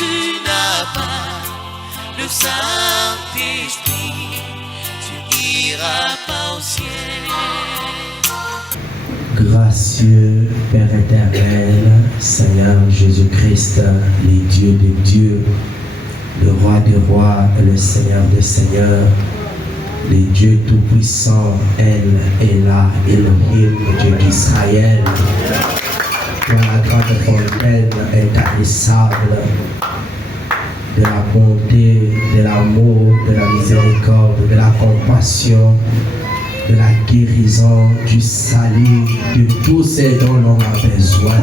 tu n'as pas le Saint-Esprit, tu n'iras pas au ciel. Gracieux Père éternel, Seigneur Jésus-Christ, les dieux des dieux, le roi des rois et le Seigneur des seigneurs, les dieux tout-puissants, El, Ela, Elohim, Dieu d'Israël, dans la grande fontaine intarissable de la bonté, de l'amour, de la miséricorde, de la compassion, de la guérison, du salut, de tout ce dont l'on a besoin.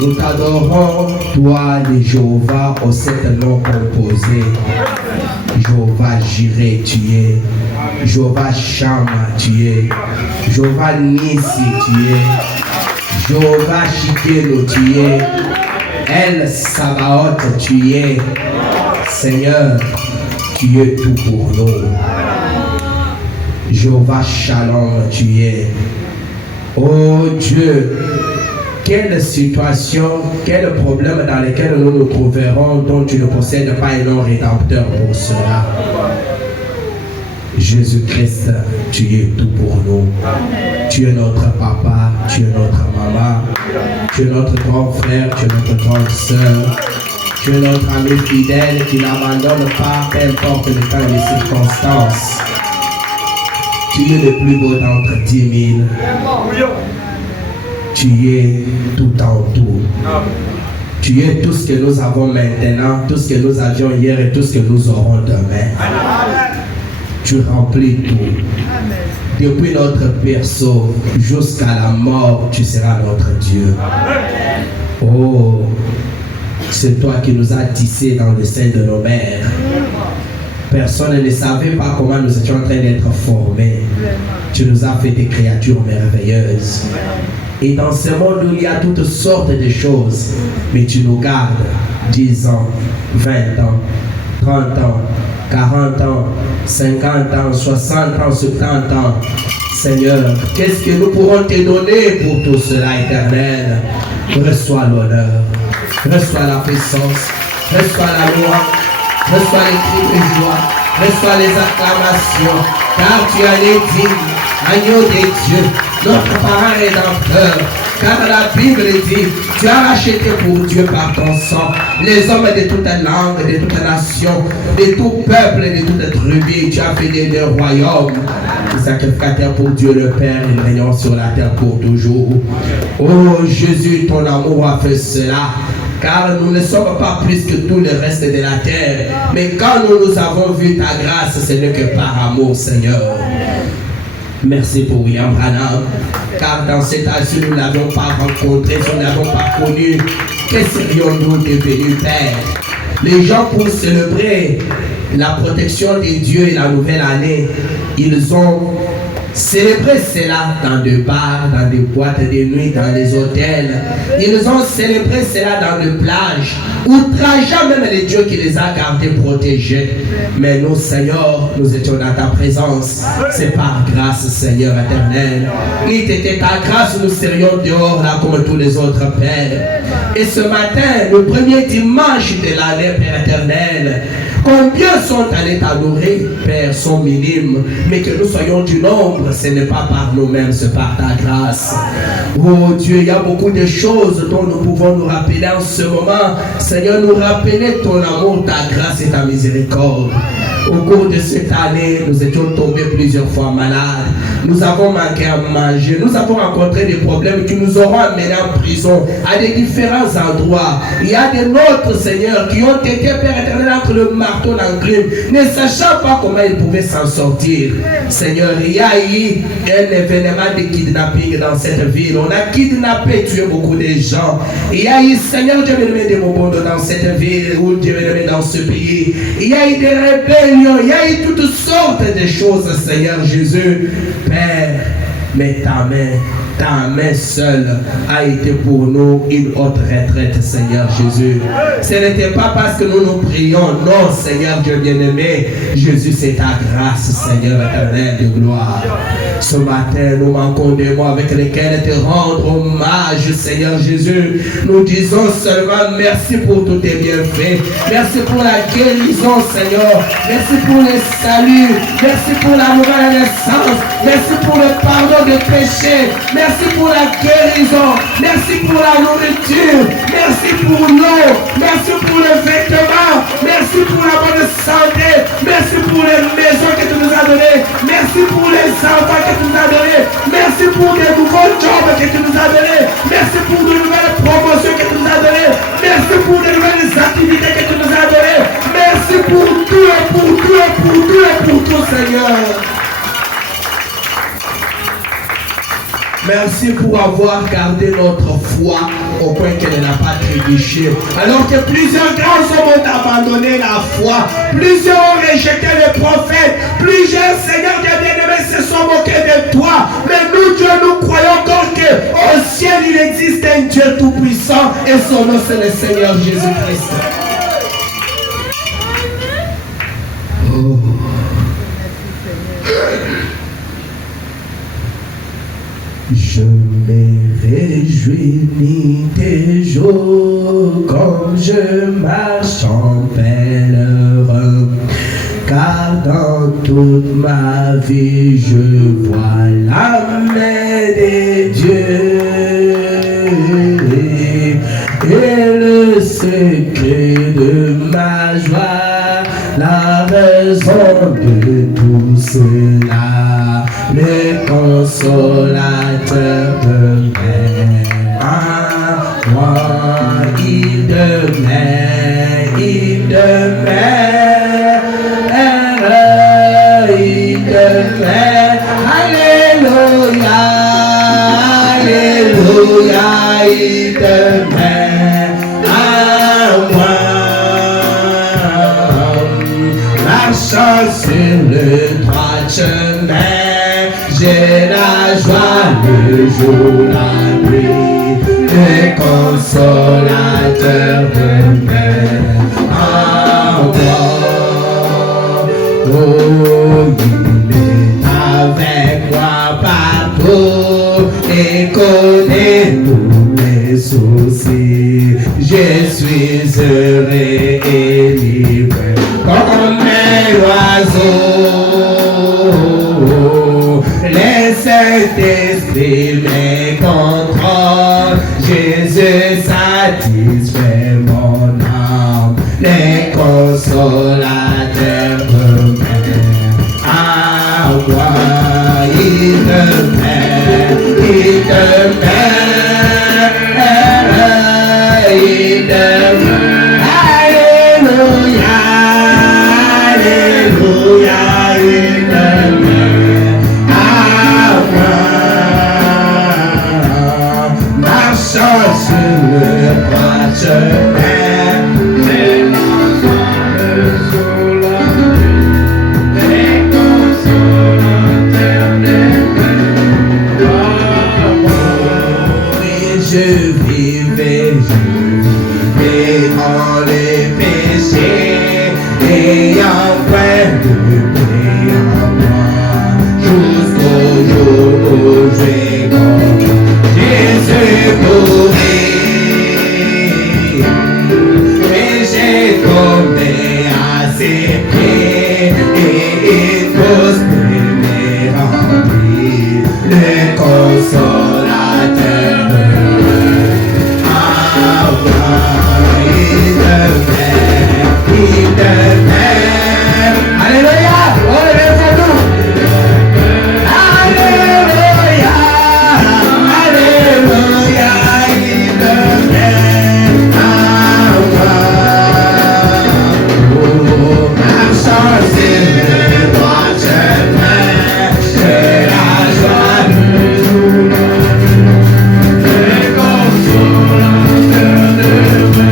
Nous t'adorons, toi, le Jéhovah, au sept noms composés. Jéhovah Jireh, tu es. Jéhovah Shammah, tu es. Jéhovah Nissi, tu es. Jéhovah Shikeno, tu es. El Sabaoth, tu es. Seigneur, tu es tout pour nous. Jéhovah Shalom, tu es. Oh Dieu, quelle situation, quel problème dans lequel nous nous trouverons dont tu ne possèdes pas un nom rédempteur pour cela. Jésus-Christ, tu es tout pour nous. Tu es notre papa, tu es notre maman, tu es notre grand frère, tu es notre grande soeur. Tu es notre ami fidèle qui n'abandonne pas, peu importe le temps et les circonstances. Tu es le plus beau d'entre 10 000. Tu es tout en tout. Tu es tout ce que nous avons maintenant, tout ce que nous avions hier et tout ce que nous aurons demain. Tu remplis tout. Depuis notre berceau jusqu'à la mort, tu seras notre Dieu. Oh, c'est toi qui nous as tissés dans le sein de nos mères. Personne ne savait pas comment nous étions en train d'être formés. Tu nous as fait des créatures merveilleuses. Et dans ce monde où il y a toutes sortes de choses, mais tu nous gardes 10 ans, 20 ans, 30 ans, 40 ans, 50 ans, 60 ans, 70 ans. Seigneur, qu'est-ce que nous pourrons te donner pour tout cela, éternel? Reçois l'honneur, reçois la puissance, reçois la loi, reçois les cris de joie, reçois les acclamations, car tu as les dignes, agneau des dieux, notre parent rédempteur. Car la Bible dit, tu as racheté pour Dieu par ton sang les hommes de toute langue, de toute nation, de tout peuple, de toute tribu. Tu as fait des royaumes, des sacrificateurs pour Dieu le Père, et régnant sur la terre pour toujours. Oh Jésus, ton amour a fait cela. Car nous ne sommes pas plus que tout le reste de la terre. Mais quand nous avons vu ta grâce, ce n'est que par amour, Seigneur. Merci pour William Branham, car dans cet âge, si nous ne l'avons pas rencontré, si nous ne l'avons pas connu, que serions-nous devenus, Père? Les gens, pour célébrer la protection des dieux et la nouvelle année, ils ont célébré cela dans des bars, dans des boîtes de nuit, dans des hôtels. Ils ont célébré cela dans des plages, outrageant même les dieux qui les a gardés protégés. Mais nous, Seigneur, nous étions dans ta présence. C'est par grâce, Seigneur éternel. N'eût été ta grâce, nous serions dehors là comme tous les autres pères. Et ce matin, le premier dimanche de l'année, Père éternel, combien sont allés t'adorer, Père, sont minimes, mais que nous soyons du nombre, ce n'est pas par nous-mêmes, c'est par ta grâce. Oh Dieu, il y a beaucoup de choses dont nous pouvons nous rappeler en ce moment. Seigneur, nous rappeler ton amour, ta grâce et ta miséricorde. Au cours de cette année, nous étions tombés plusieurs fois malades. Nous avons manqué à manger. Nous avons rencontré des problèmes qui nous auront amenés en prison à des différents endroits. Il y a des nôtres, Seigneur, qui ont été, Père éternel, entre le marteau et l'enclume, ne sachant pas comment ils pouvaient s'en sortir. Seigneur, il y a eu un événement de kidnapping dans cette ville. On a kidnappé, tué beaucoup de gens. Il y a eu, Seigneur, Dieu bien-aimé, des Mobondo dans cette ville, ou Dieu bien-aimé dans ce pays. Il y a eu des rébellions, il y a eu toutes sortes de choses, Seigneur Jésus. Père, mais ta main seule a été pour nous une haute retraite, Seigneur Jésus. Ce n'était pas parce que nous nous prions, non, Seigneur Dieu bien-aimé. Jésus, c'est ta grâce, Seigneur éternel de gloire. Ce matin, nous manquons des mots avec lesquels te rendre hommage, Seigneur Jésus. Nous disons seulement merci pour tous tes bienfaits. Merci pour la guérison, Seigneur. Merci pour le salut. Merci pour la nouvelle naissance. Merci pour le pardon des péchés. Merci pour la guérison. Merci pour la nourriture. Merci pour l'eau. Merci pour les vêtements. Merci pour la bonne santé. Merci pour les maisons que tu nous as données. Merci pour les enfants que tu nous as donnés. Merci pour les nouveaux jobs que tu nous as donnés. Merci pour de nouvelles promotions que tu nous as données. Merci pour de nouvelles activités que tu nous as données. Merci pour tout, Seigneur. Merci pour avoir gardé notre foi au point qu'elle n'a pas trébuché. Alors que plusieurs grands hommes ont abandonné la foi. Plusieurs ont rejeté les prophètes. Plusieurs, Seigneur, des bien-aimés, se sont moqués de toi. Mais nous, Dieu, nous croyons encore qu'au ciel, il existe un Dieu tout-puissant. Et son nom, c'est le Seigneur Jésus-Christ. Oh. Je me réjouis des jours comme je marche en pèlerin, car dans toute ma vie je vois la main des dieux et le secret de ma joie, la raison de tout cela, le consolateur de moi, il demeure, il demeure, alléluia, alléluia, il demeure à moi, marchant sur le droit chemin, j'ai la joie le jour, la nuit, le consolateur demeure en moi. Oh, il est avec moi partout et connaît tous mes soucis. Je suis heureux et libre comme un oiseau. Le Saint-Esprit me contrôle. Jésus satisfait mon âme. Le consolateur demeure à moi. Il demeure, il demeure, il demeure. Alléluia, alléluia, il demeure à moi. Marchant sur le droit chemin, j'ai la joie sur la nuit, les consolateurs demeurent à moi. Et je vivais en les péchés, ayant peur de paix en moi, jusqu'au jour où j'ai compris Jésus mourir. Mais j'ai tombé à ses pieds et il pose me remplir le consolateur à moi. Il demeure. Alléluia. Oh, levez-vous. Alléluia. Alléluia. Il demeure à moi. Oh, marchant sur le droit chemin, j'ai la joie de tout le consolateur de moi.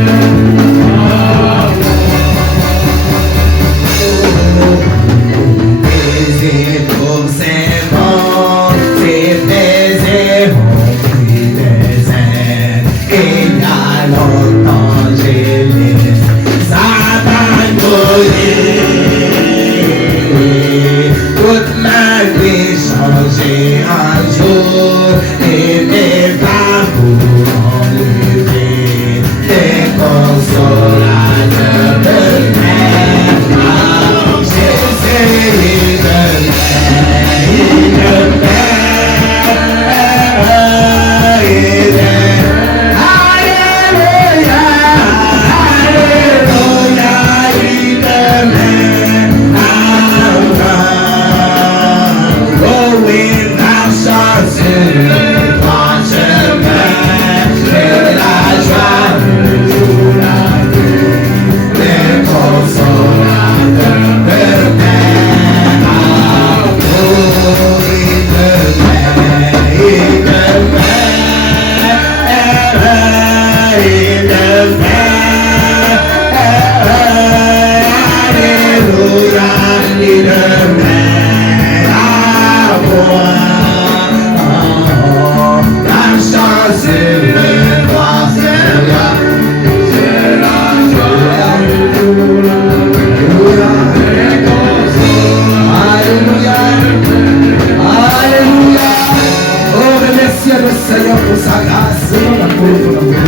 le Seigneur pour sa grâce.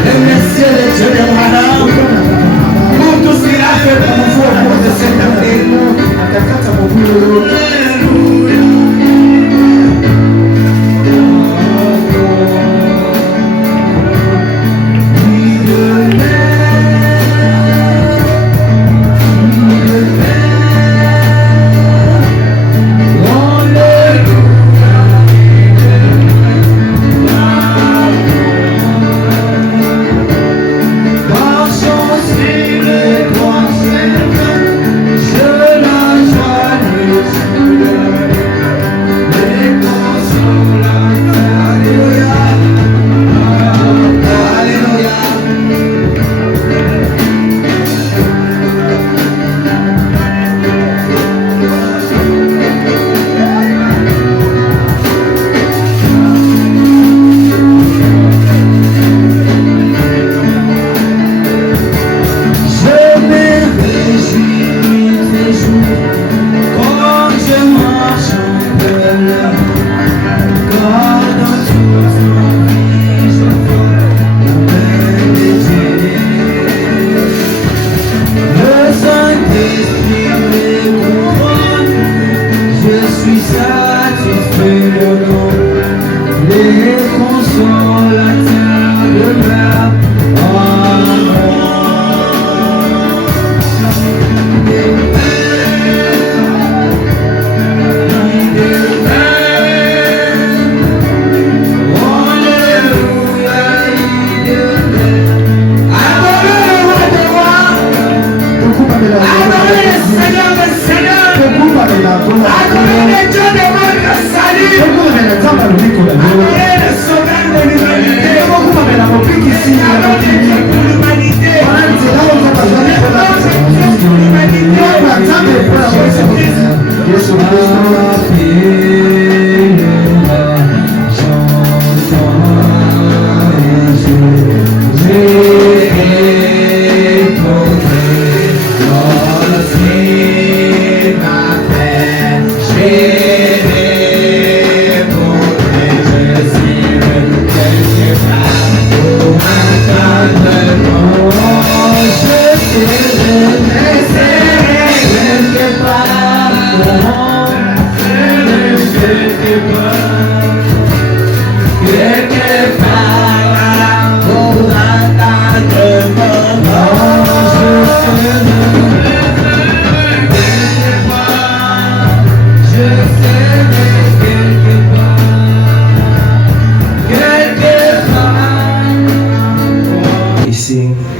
Remerciez le Dieu de Branham pour tout ce qu'il a fait pour vous au cours de cette année.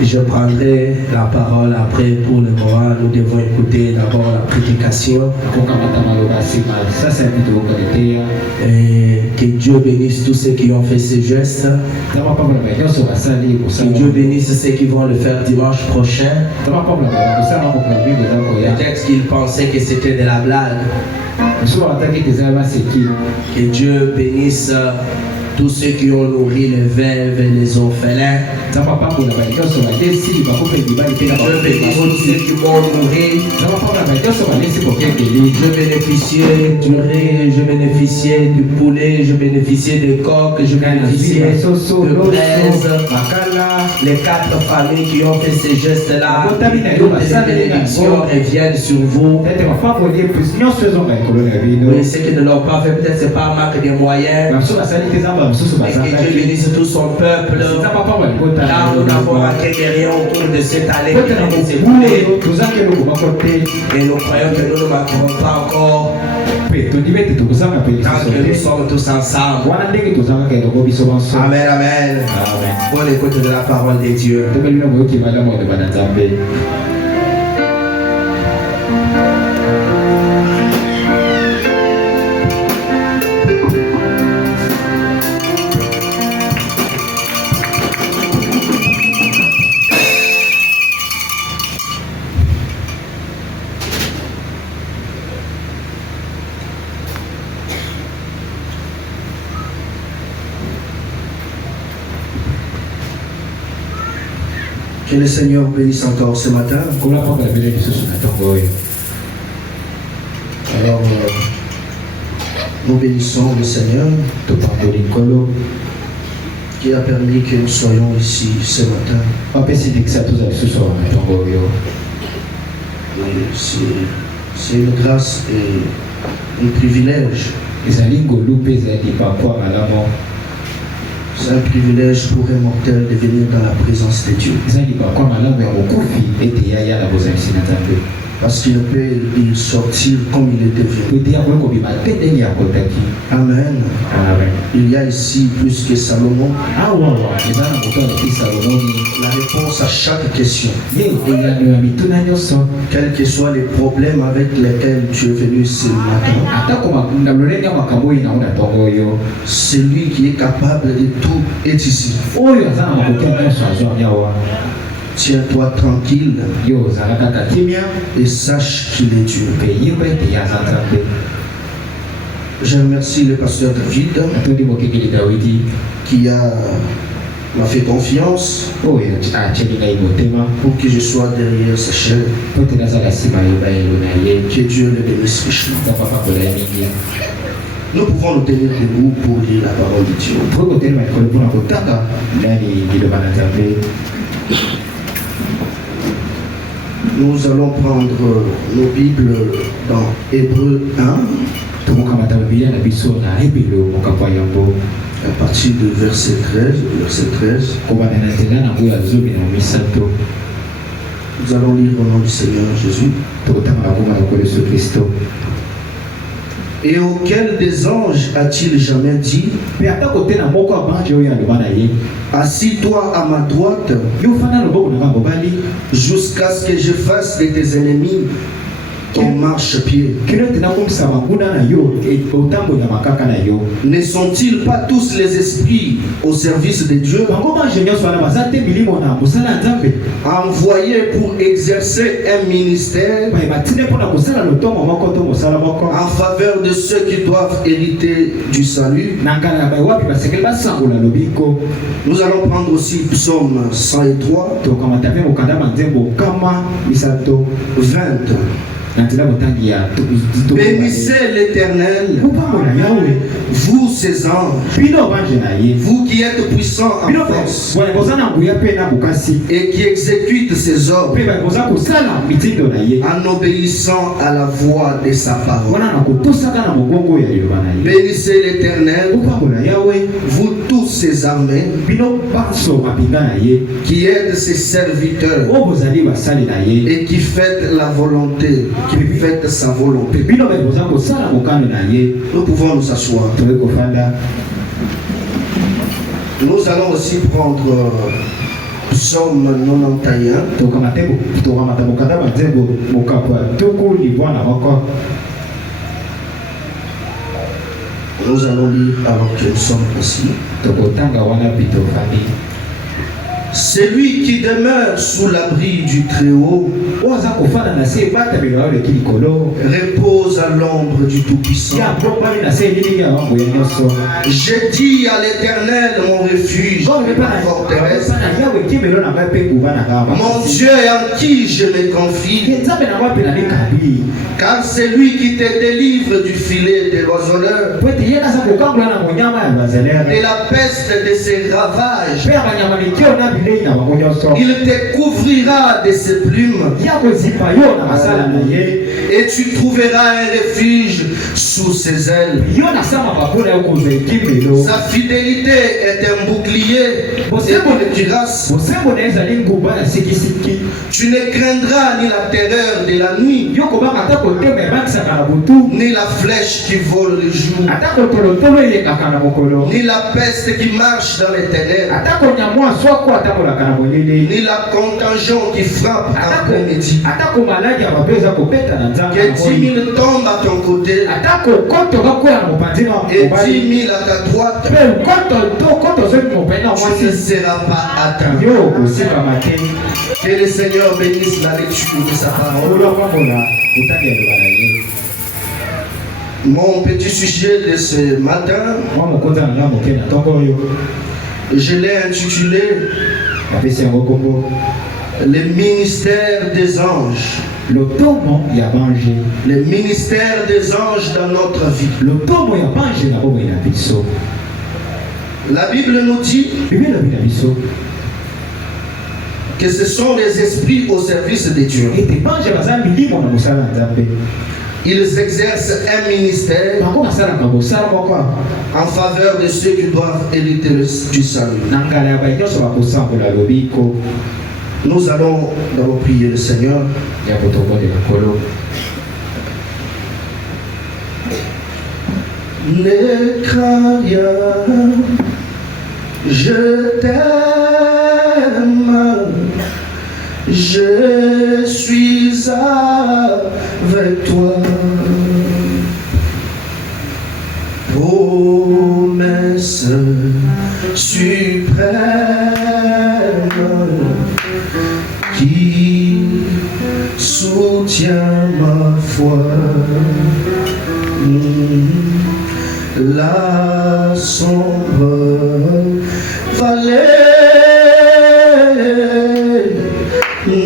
Je prendrai la parole après pour le moment. Nous devons écouter d'abord la prédication. Et que Dieu bénisse tous ceux qui ont fait ce geste. Que Dieu bénisse ceux qui vont le faire dimanche prochain. Peut-être qu'ils pensaient que c'était de la blague. Que Dieu bénisse tous ceux qui ont nourri les veuves et les orphelins. Je bénis tous ceux qui m'ont nourri. Je bénéficiais du riz, je bénéficiais du poulet, je bénéficiais des coques, je bénéficiais de braises. Les 4 familles qui ont fait ces gestes-là, toutes ces bénédictions reviennent sur vous. Mais ceux qui ne l'ont pas fait, peut-être c'est pas manque de moyens. Et que Dieu bénisse tout son peuple. Là, nous n'avons manqué de rien au cours de cette année qui vient de s'écouler. Et nous croyons que nous ne manquerons pas encore. Tant que nous sommes tous ensemble. Amen, amen. Bonne écoute de la parole de Dieu. Que le Seigneur bénisse encore ce matin. Alors, nous bénissons le Seigneur. qui a permis que nous soyons ici ce matin. C'est une grâce et un privilège. C'est un privilège pour un mortel de venir dans la présence de Dieu. Parce qu'il peut y sortir comme il était venu. Amen. Il y a ici plus que Salomon. La réponse à chaque question. Quels que soient les problèmes avec lesquels tu es venu ce matin. Celui qui est capable de tout est ici. Tiens-toi tranquille et sache qu'il est Dieu. Je remercie le pasteur David qui m'a fait confiance pour que je sois derrière sa chaîne. Que Dieu le bénisse richement. Nous pouvons nous tenir debout pour lire la parole de Dieu. Nous allons prendre nos Bibles dans Hébreux 1 à partir de verset 13. Nous allons lire au nom du Seigneur Jésus. Et auquel des anges a-t-il jamais dit: assis-toi à ma droite jusqu'à ce que je fasse de tes ennemis ton marche-pied? Ne sont-ils pas tous les esprits au service de Dieu, envoyés pour exercer un ministère en faveur de ceux qui doivent hériter du salut? Nous allons prendre aussi Psaume 103, 20. Bénissez l'Éternel, vous ses anges, vous qui êtes puissants en force et qui exécutez ses ordres en obéissant à la voix de sa parole. Bénissez l'Éternel, vous tous ses armées qui aident ses serviteurs et qui faites la volonté, qui faites sa volonté. Nous pouvons nous asseoir. Nous allons aussi prendre Psaume 91. Nous allons lire alors que nous sommes ici. Celui qui demeure sous l'abri du Très-Haut repose à l'ombre du Tout-Puissant. J'ai dit à l'Éternel mon refuge, ma forteresse, mon Dieu en qui je me confie. Car c'est lui qui te délivre du filet de l'oiseleur, de la peste de ses ravages. Il te couvrira de ses plumes et tu trouveras un refuge sous ses ailes. Sa fidélité est un bouclier et une cuirasse. Tu ne craindras ni la terreur de la nuit, ni la flèche qui vole le jour, ni la peste qui marche dans les ténèbres, ni la contagion qui frappe après-midi. Que 10 000 tombent à ton côté et 10 000 à ta droite, tu ne seras pas atteint. Que le Seigneur bénisse la lecture de sa parole. Mon petit sujet de ce matin, je l'ai intitulé le ministère des anges. Le ministère des anges dans notre vie. La Bible nous dit que ce sont les esprits au service de Dieu. Ils exercent un ministère en faveur de ceux qui doivent hériter du salut. Nous allons d'abord prier le Seigneur. Ne crains rien, je t'aime, je suis avec toi. Promesse suprême qui soutient ma foi. La sombre vallée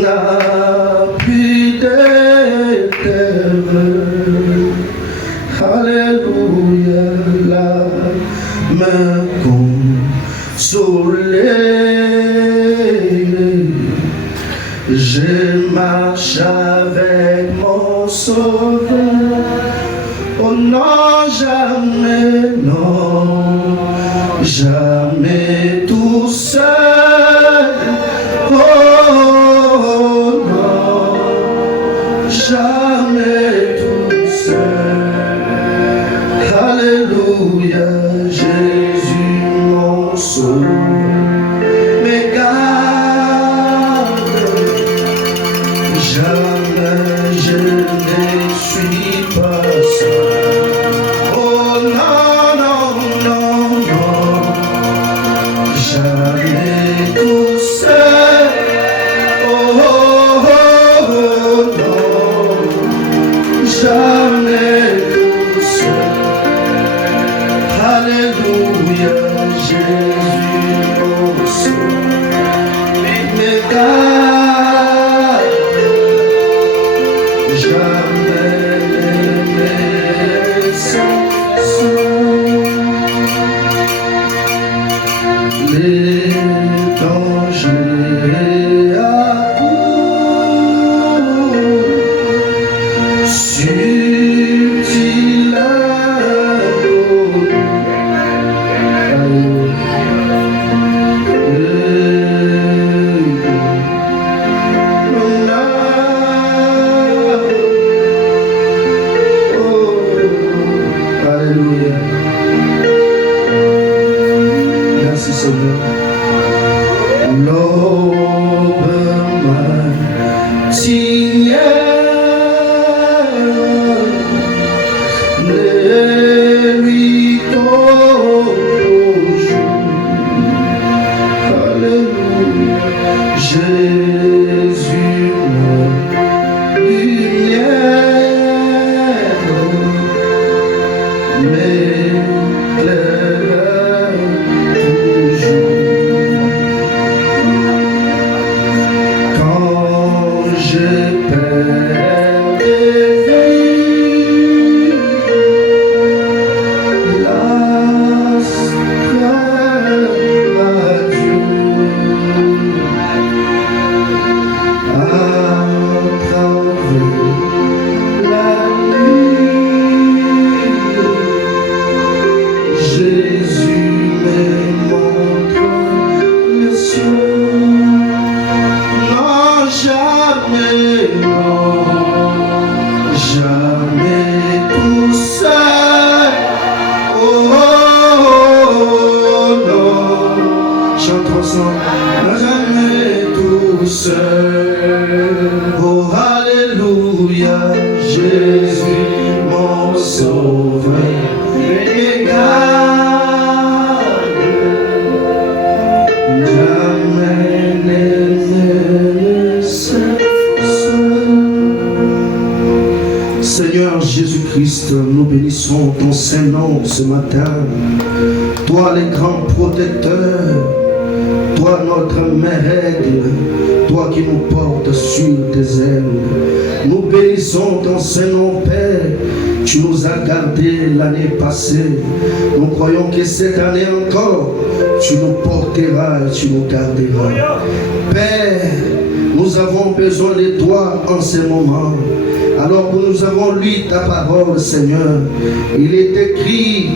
n'a plus de terre. Alléluia, la main consolée. Je marche avec mon sauveur. Oh non, jamais, non, jamais tout seul. Oh non, jamais tout seul. Alléluia, Jésus mon sauveur, mais garde, jamais je ne suis pas seul. Seigneur Jésus-Christ, nous bénissons ton Saint-Nom ce matin. Toi, le grand protecteur, toi, notre mère règle, toi qui nous portes sur tes ailes. Nous bénissons ton Saint-Nom, Père, Tu nous as gardés l'année passée. Nous croyons que cette année encore, tu nous porteras et tu nous garderas. Père, nous avons besoin de toi en ce moment. Alors que nous avons lu ta parole, Seigneur, il est écrit,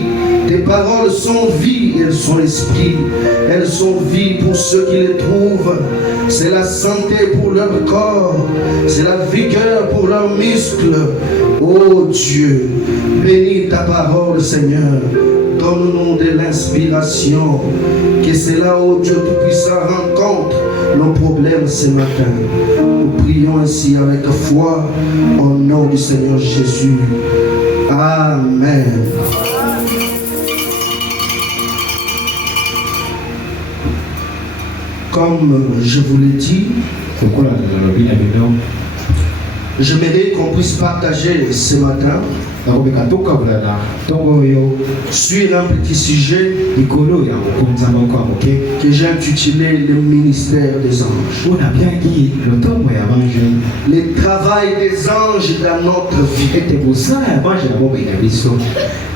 tes paroles sont vie, elles sont esprit, elles sont vie pour ceux qui les trouvent. C'est la santé pour leur corps, c'est la vigueur pour leurs muscles. Oh Dieu, bénis ta parole, Seigneur. Donne-nous de l'inspiration, que c'est là où Dieu Tout-Puissant rencontre nos problèmes ce matin. Nous prions ainsi avec foi au nom du Seigneur Jésus. Amen. Comme je vous l'ai dit, j'aimerais qu'on puisse partager ce matin sur un petit sujet que j'ai intitulé le ministère des anges. Le travail des anges dans notre vie.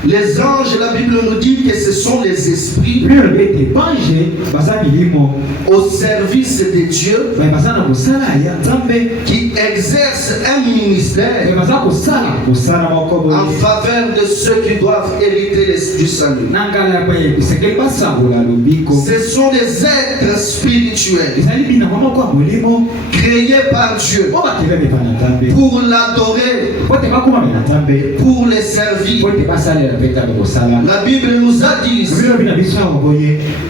Les anges, la Bible nous dit que ce sont les esprits au service de Dieu qui exercent un ministère en faveur de ceux qui doivent hériter du salut. Ce sont des êtres spirituels créés par Dieu pour l'adorer, pour les servir. La Bible nous a dit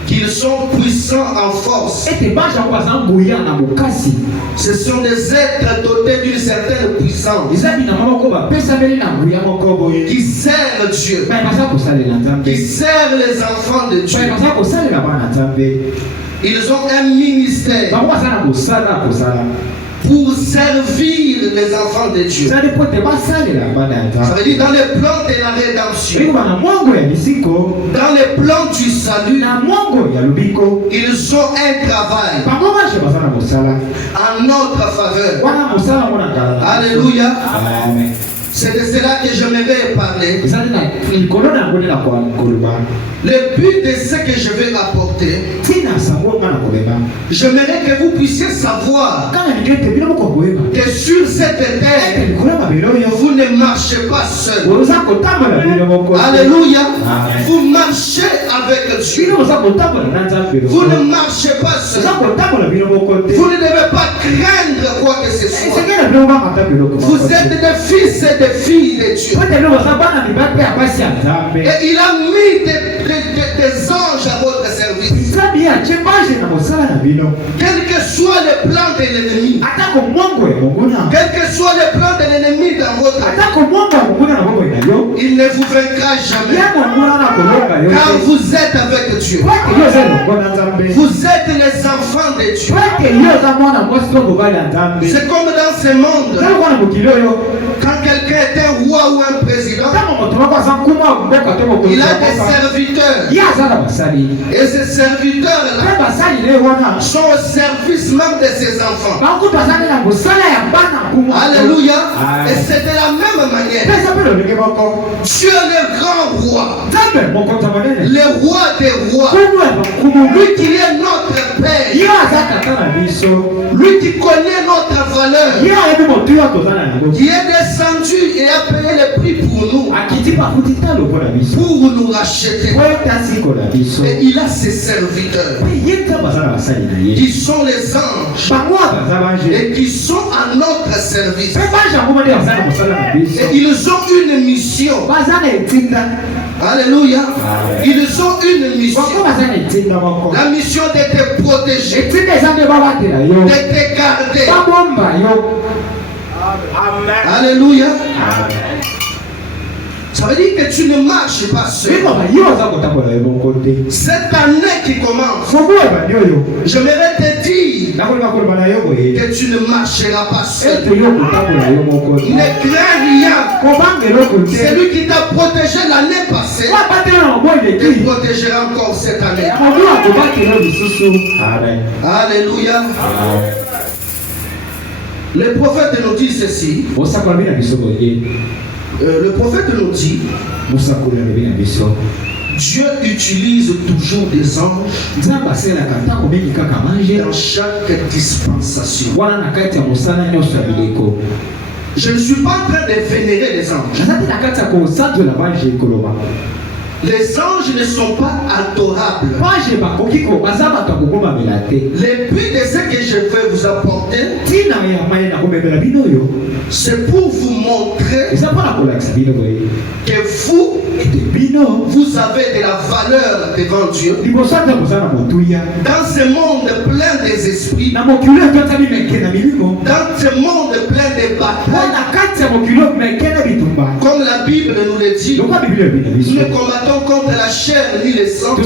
qu'ils sont puissants en force. Ce sont des êtres dotés d'une certaine puissance qui servent Dieu, qui servent les enfants de Dieu. Ils ont un ministère pour servir les enfants de Dieu. Ça veut dire dans les plans de la rédemption, dans les plans du salut, ils ont un travail en notre faveur. Alléluia. C'est de cela que j'aimerais parler. Le but de ce que je vais apporter, j'aimerais que vous puissiez savoir que sur cette terre, vous ne marchez pas seul. Alléluia. Vous marchez avec Dieu. Vous ne marchez pas seul. Vous ne devez pas craindre quoi que ce soit. Vous êtes des fils et des filles de Dieu. Et il a mis des anges à votre service. Quel que soit le plan de l'ennemi, quel que soit le plan de l'ennemi dans votre vie, il ne vous vaincra jamais. Car vous êtes avec Dieu. Vous êtes les enfants de Dieu. C'est comme dans ce monde, quand quelqu'un est un roi ou un président, il a des serviteurs. Et ces serviteurs-là sont au service même de ses enfants. Alléluia. Et c'est de la même manière. Dieu le grand roi, le roi des rois, lui qui est notre Père, lui qui connaît notre valeur, qui est descendu et a payé le prix pour nous, pour nous racheter. Et il a ses serviteurs qui sont les anges et qui sont à notre service. Et ils ont une mission. Alléluia. Ils ont une mission. La mission de te protéger, de te garder. Alléluia. Ça veut dire que tu ne marches pas seul. Cette année qui commence, j'aimerais te dire que tu ne marcheras pas seul. Ne crains rien. C'est lui qui t'a protégé l'année passée, qui te protégera encore cette année. Alléluia. Le prophète nous dit ceci. Le prophète nous dit, Dieu utilise toujours des anges dans chaque dispensation. Je ne suis pas en train de vénérer les anges. Les anges ne sont pas adorables. Le but de ce que je vais vous apporter, c'est pour vous montrer que vous avez de la valeur devant Dieu. Dans ce monde plein des esprits, dans ce monde plein de batailles, comme la Bible nous le dit, nous ne combattons contre la chair ni le sang, mais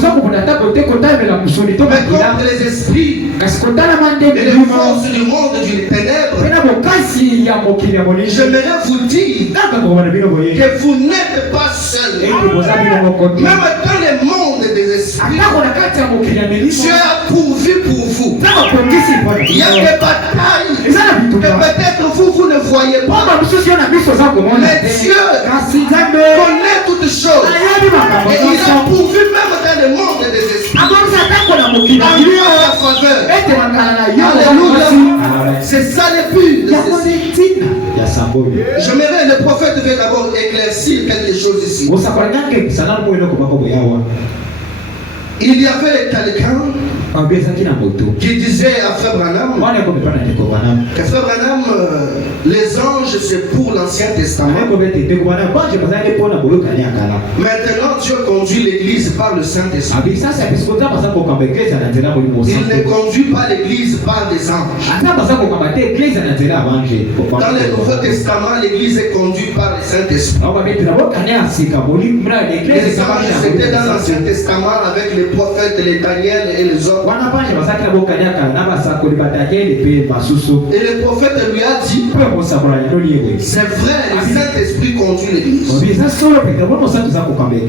contre les esprits et les forces du monde du ténèbre. J'aimerais vous dire que vous n'êtes pas seul. Même dans le monde des esprits, Dieu a pourvu pour vous. Il y a des batailles que peut-être vous ne voyez pas. Mais Dieu connaît toutes choses. Et il a pourvu même dans le monde des esprits. En sa faveur. Alléluia. C'est ça le but de ceci. J'aimerais, le prophète veut d'abord éclaircir quelque chose ici. Il y avait quelqu'un qui disait à Frère Branham que Frère Branham, les anges c'est pour l'Ancien Testament. Maintenant Dieu conduit l'église par le Saint-Esprit. Il ne conduit pas l'église par des anges. Dans le Nouveau Testament, l'église est conduite par le Saint-Esprit. Les anges c'était dans l'Ancien Testament avec les prophètes, les Daniel et les autres. Et le prophète lui a dit, c'est vrai, le Saint-Esprit conduit l'église.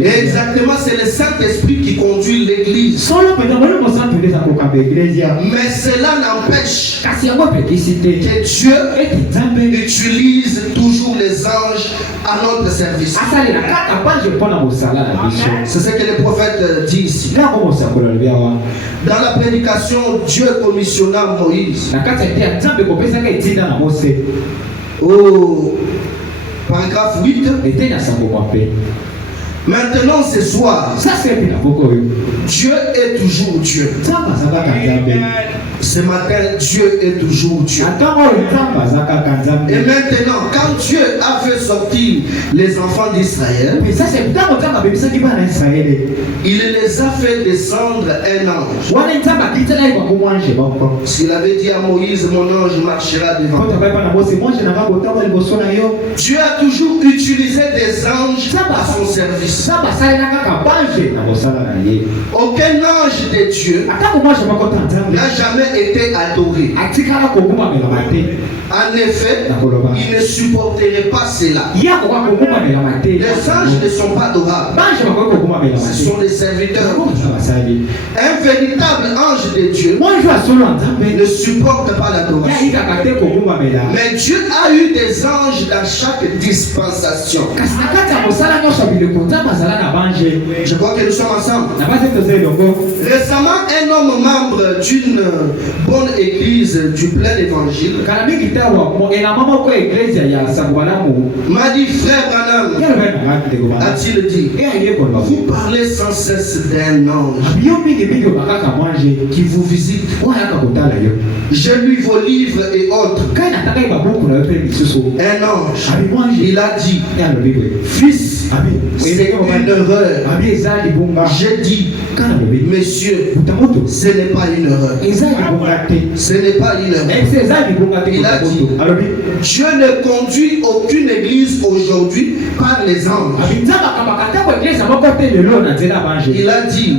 Exactement, c'est le Saint-Esprit qui conduit l'église. Mais cela n'empêche que Dieu utilise toujours les anges à notre service. C'est ce que le prophète dit ici. Dans la prédication, Dieu commissionna Moïse. Au paragraphe 8. Maintenant ce soir, Dieu est toujours Dieu. Ce matin, Dieu est toujours Dieu. Et maintenant, quand Dieu a fait sortir les enfants d'Israël, il les a fait descendre un ange. S'il avait dit à Moïse, mon ange marchera devant. Dieu a toujours utilisé des anges à son service. Aucun ange de Dieu n'a jamais été adoré. En effet, il ne supporterait pas cela. Les anges ne sont pas adorables. Ce sont des serviteurs. Un véritable ange de Dieu ne supporte pas l'adoration. Mais Dieu a eu des anges dans chaque dispensation. Je crois que nous sommes ensemble. Récemment, un homme membre d'une bonne église du plein évangile m'a dit, frère Branham, a-t-il dit, vous parlez sans cesse d'un ange qui vous visite. Je lui vos livres et autres. Un ange, il a dit, fils, c'est une erreur. J'ai dit, monsieur, ce n'est pas une erreur. Ce n'est pas une erreur. Il a dit, Dieu ne conduit aucune église aujourd'hui par les anges. Il a dit,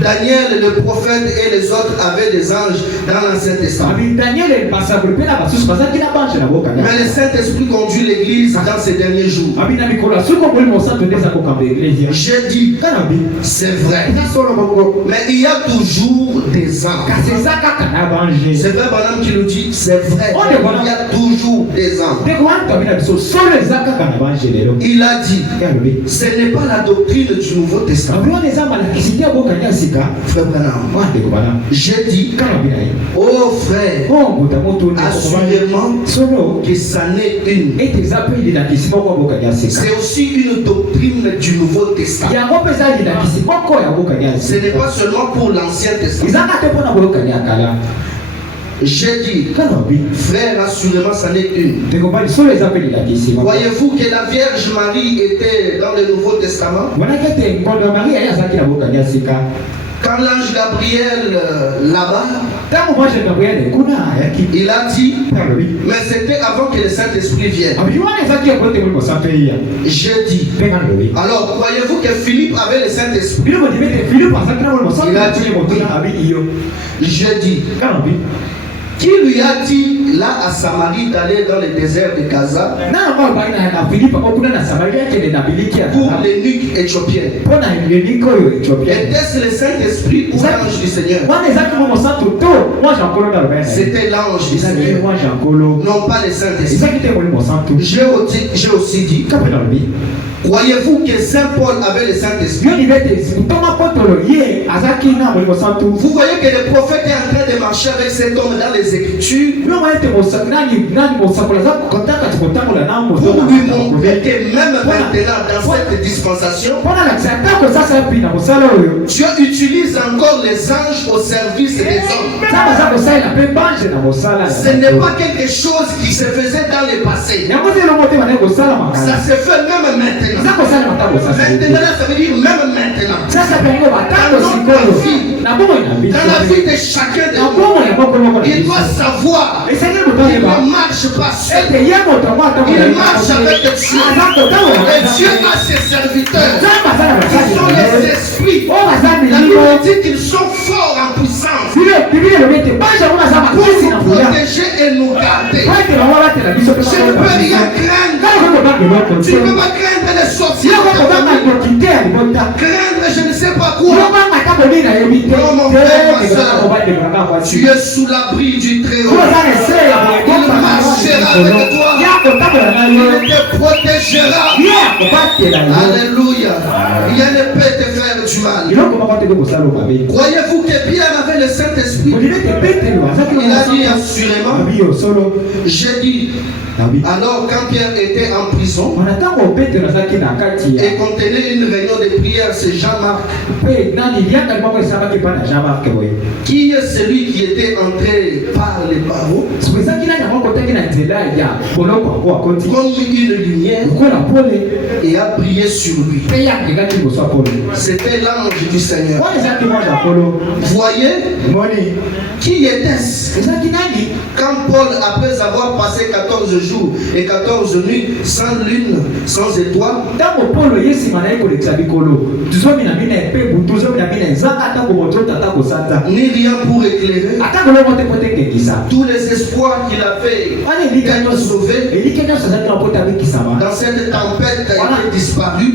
Daniel, le prophète et les autres avaient des anges dans l'Ancien Testament. Mais le Saint-Esprit conduit l'église dans ces derniers jours. J'ai dit, c'est vrai. Mais il Il y a toujours des anges. C'est vrai, madame qui nous dit, c'est vrai. Il y a toujours des anges. Il a dit, ce n'est pas la doctrine du Nouveau Testament. Frère Branham, j'ai dit, oh frère, assurément que ça n'est une. C'est aussi une doctrine du Nouveau Testament. Ce n'est pas seulement pour l'Ancien Testament. J'ai dit, frère, assurément, ça n'est une. Voyez-vous que la Vierge Marie était dans le Nouveau Testament? Quand l'ange Gabriel là-bas, il a dit, mais c'était avant que le Saint-Esprit vienne. J'ai dit, alors voyez-vous que Philippe avait le Saint-Esprit? Il a dit, oui. J'ai dit, qui lui a dit là à Samarie d'aller dans le désert de Gaza pour l'énuque éthiopienne? Était-ce le Saint-Esprit ou l'ange du Seigneur? C'était l'ange du Seigneur, non pas le Saint-Esprit. J'ai aussi dit, croyez-vous que Saint Paul avait le Saint-Esprit? Vous voyez que le prophète est en train de marcher avec cet homme dans les Écritures pour lui montrer que même maintenant dans cette dispensation, Dieu utilise encore les anges au service des hommes. Ce n'est pas quelque chose qui se faisait dans le passé. Ça se fait même maintenant. Maintenant, ça veut dire même maintenant. Dans la vie de chacun de nous, il doit savoir qu'il ne marche pas seul. Il marche avec Dieu. Et Dieu a ses serviteurs. Ils sont les esprits. La Bible dit qu'ils sont forts en puissance pour nous protéger et nous garder. Je ne peux rien craindre. Tu ne peux pas craindre les sorciers. Craindre je ne sais pas quoi. Non, mon frère, ma soeur, tu es sous l'abri du Très-Haut. Il marchera avec toi. Il te protégera. Alléluia. Rien ne peut te faire du mal. Croyez-vous que Pierre avait le Saint-Esprit? Il a dit assurément. J'ai dit, alors quand Pierre était en prison et qu'on tenait une réunion de prière, c'est Jean-Marc. Qui est celui qui était entré par les barreaux comme une lumière et a brillé sur lui? C'était l'ange du Seigneur. Voyez, qui était-ce? Quand Paul, après avoir passé 14 jours et 14 nuits sans lune, sans étoile, ni rien pour éclairer, tous les espoirs qu'il avait d'être sauvé dans cette tempête a été disparu.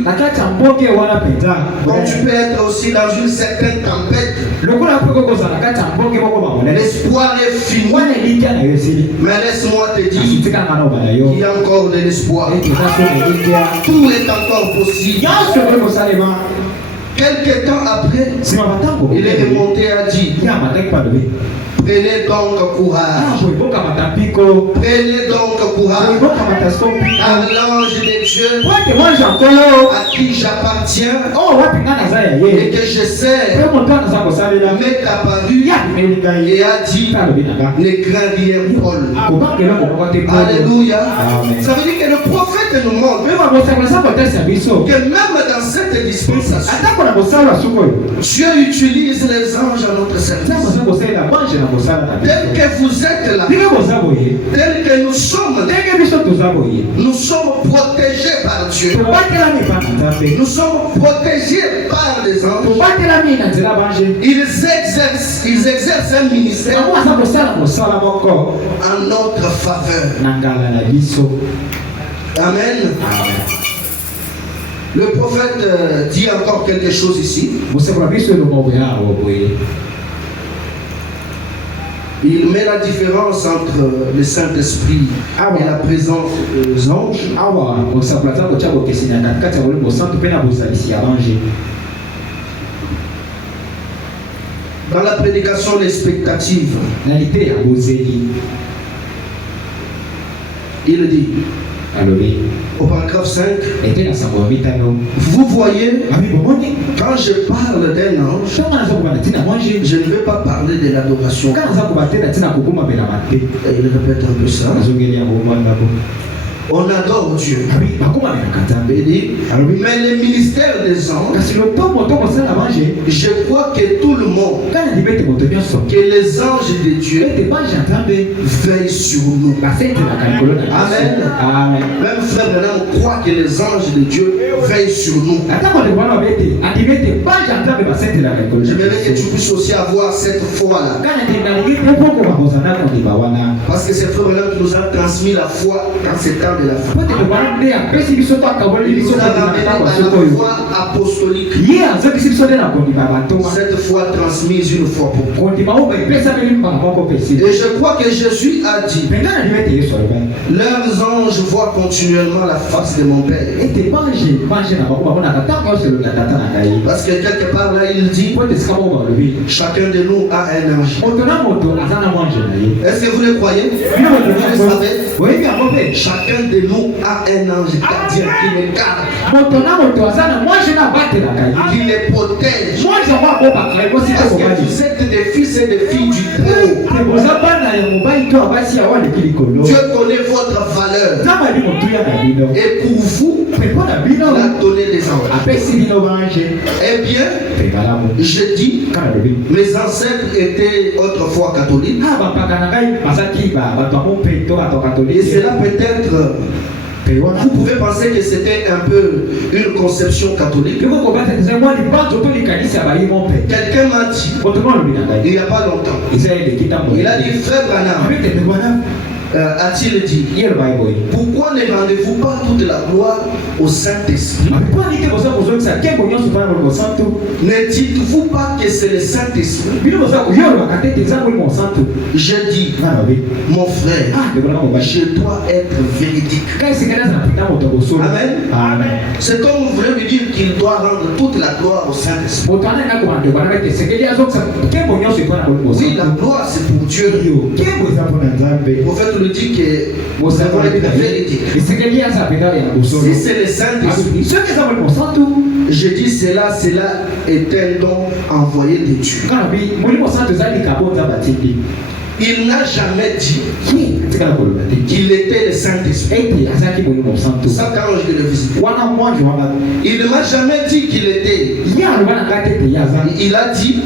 Donc tu peux être aussi dans une certaine tempête. L'espoir est fini. Mais laisse-moi te dire, il y a encore de l'espoir. Tout est encore possible. Quelques temps après, il est remonté à dire, prenez donc courage. Prenez donc courage. Car l'ange de Dieu à qui j'appartiens et que je sers m'est apparu et a dit, ne crains rien, Paul. Alléluia. Ça veut dire que le prophète nous montre que même dans cette dispensation, Dieu utilise les anges à notre service. Tel que vous êtes là, tel que nous sommes protégés par Dieu. Nous sommes protégés par les anges. Ils exercent un ministère en notre faveur. Amen. Le prophète dit encore quelque chose ici. Il met la différence entre le Saint-Esprit et la présence des anges. Dans la prédication expectative, il dit au paragraphe 5, vous voyez, quand je parle d'un ange, je ne vais pas parler de l'adoration. Et il répète un peu ça. On adore Dieu. Il dit, mais le ministère des anges, je crois que tout le monde, que les anges de Dieu veillent sur nous. Amen. Même frère Branham croit que les anges de Dieu veillent sur nous. J'aimerais que tu puisses aussi avoir cette foi-là. Parce que c'est frère Branham qui nous a transmis la foi dans ces temps de la foi. Il nous a ramené dans la foi apostolique. Cette foi transmise une fois pour toutes. Et je crois que Jésus a dit, leurs anges voient continuellement la face de mon Père. Parce que quelque part là il dit, chacun de nous a un ange. Est-ce que vous le croyez? Vous le savez? Chacun de nous a un ange gardien qui le garde, qui le protège. Parce que vous êtes des fils et des filles du Très-Haut. Dieu connaît votre valeur. Et pour vous, il a donné des anges. Eh bien, je dis, mes ancêtres étaient autrefois catholiques. Et cela peut-être, vous pouvez penser que c'était un peu une conception catholique. Quelqu'un m'a dit, il n'y a pas longtemps, il a dit, frère Branham, a-t-il dit, pourquoi ne rendez-vous pas toute la gloire au Saint-Esprit? Ne dites-vous pas que c'est le Saint-Esprit? Je dis, mon frère, je dois être véridique. Amen. C'est comme vous voulez lui dire qu'il doit rendre toute la gloire au Saint-Esprit. Oui, la gloire c'est pour Dieu. Le prophète nous dit que vous devez être véridique. Si c'est le Saint-Esprit, je dis cela est un don envoyé de Dieu. Il n'a jamais dit qu'il était le Saint-Esprit. Ça, quand je le visite. Il ne m'a jamais dit qu'il était. Il a dit,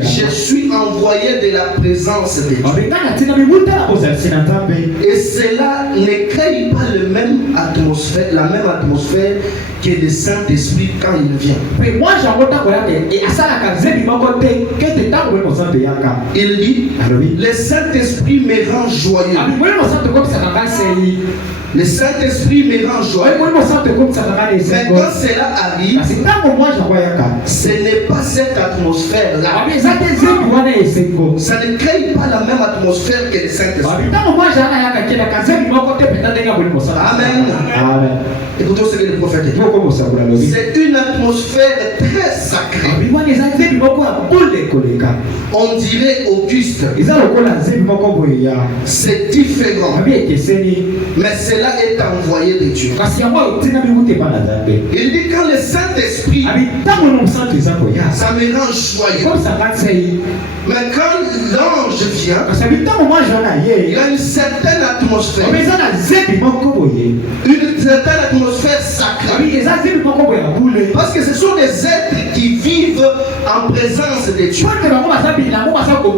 je suis envoyé de la présence de Dieu. Et cela ne crée pas la même atmosphère que le Saint-Esprit quand il vient. Il dit, le Saint-Esprit me rend joyeux. Le Saint-Esprit me rend joyeux. Mais quand cela arrive, ce n'est pas cette atmosphère-là. Ça ne crée pas la même atmosphère que le Saint-Esprit. Amen. Écoutez ce que le prophète dit. C'est une atmosphère très sacrée. On dirait Auguste. C'est différent. Mais cela est envoyé de Dieu. Il dit quand le Saint-Esprit, ça me rend joyeux. Mais quand l'ange vient, il a une certaine atmosphère. Une certaine atmosphère sacrée. Parce que ce sont des êtres qui vivent en présence de Dieu.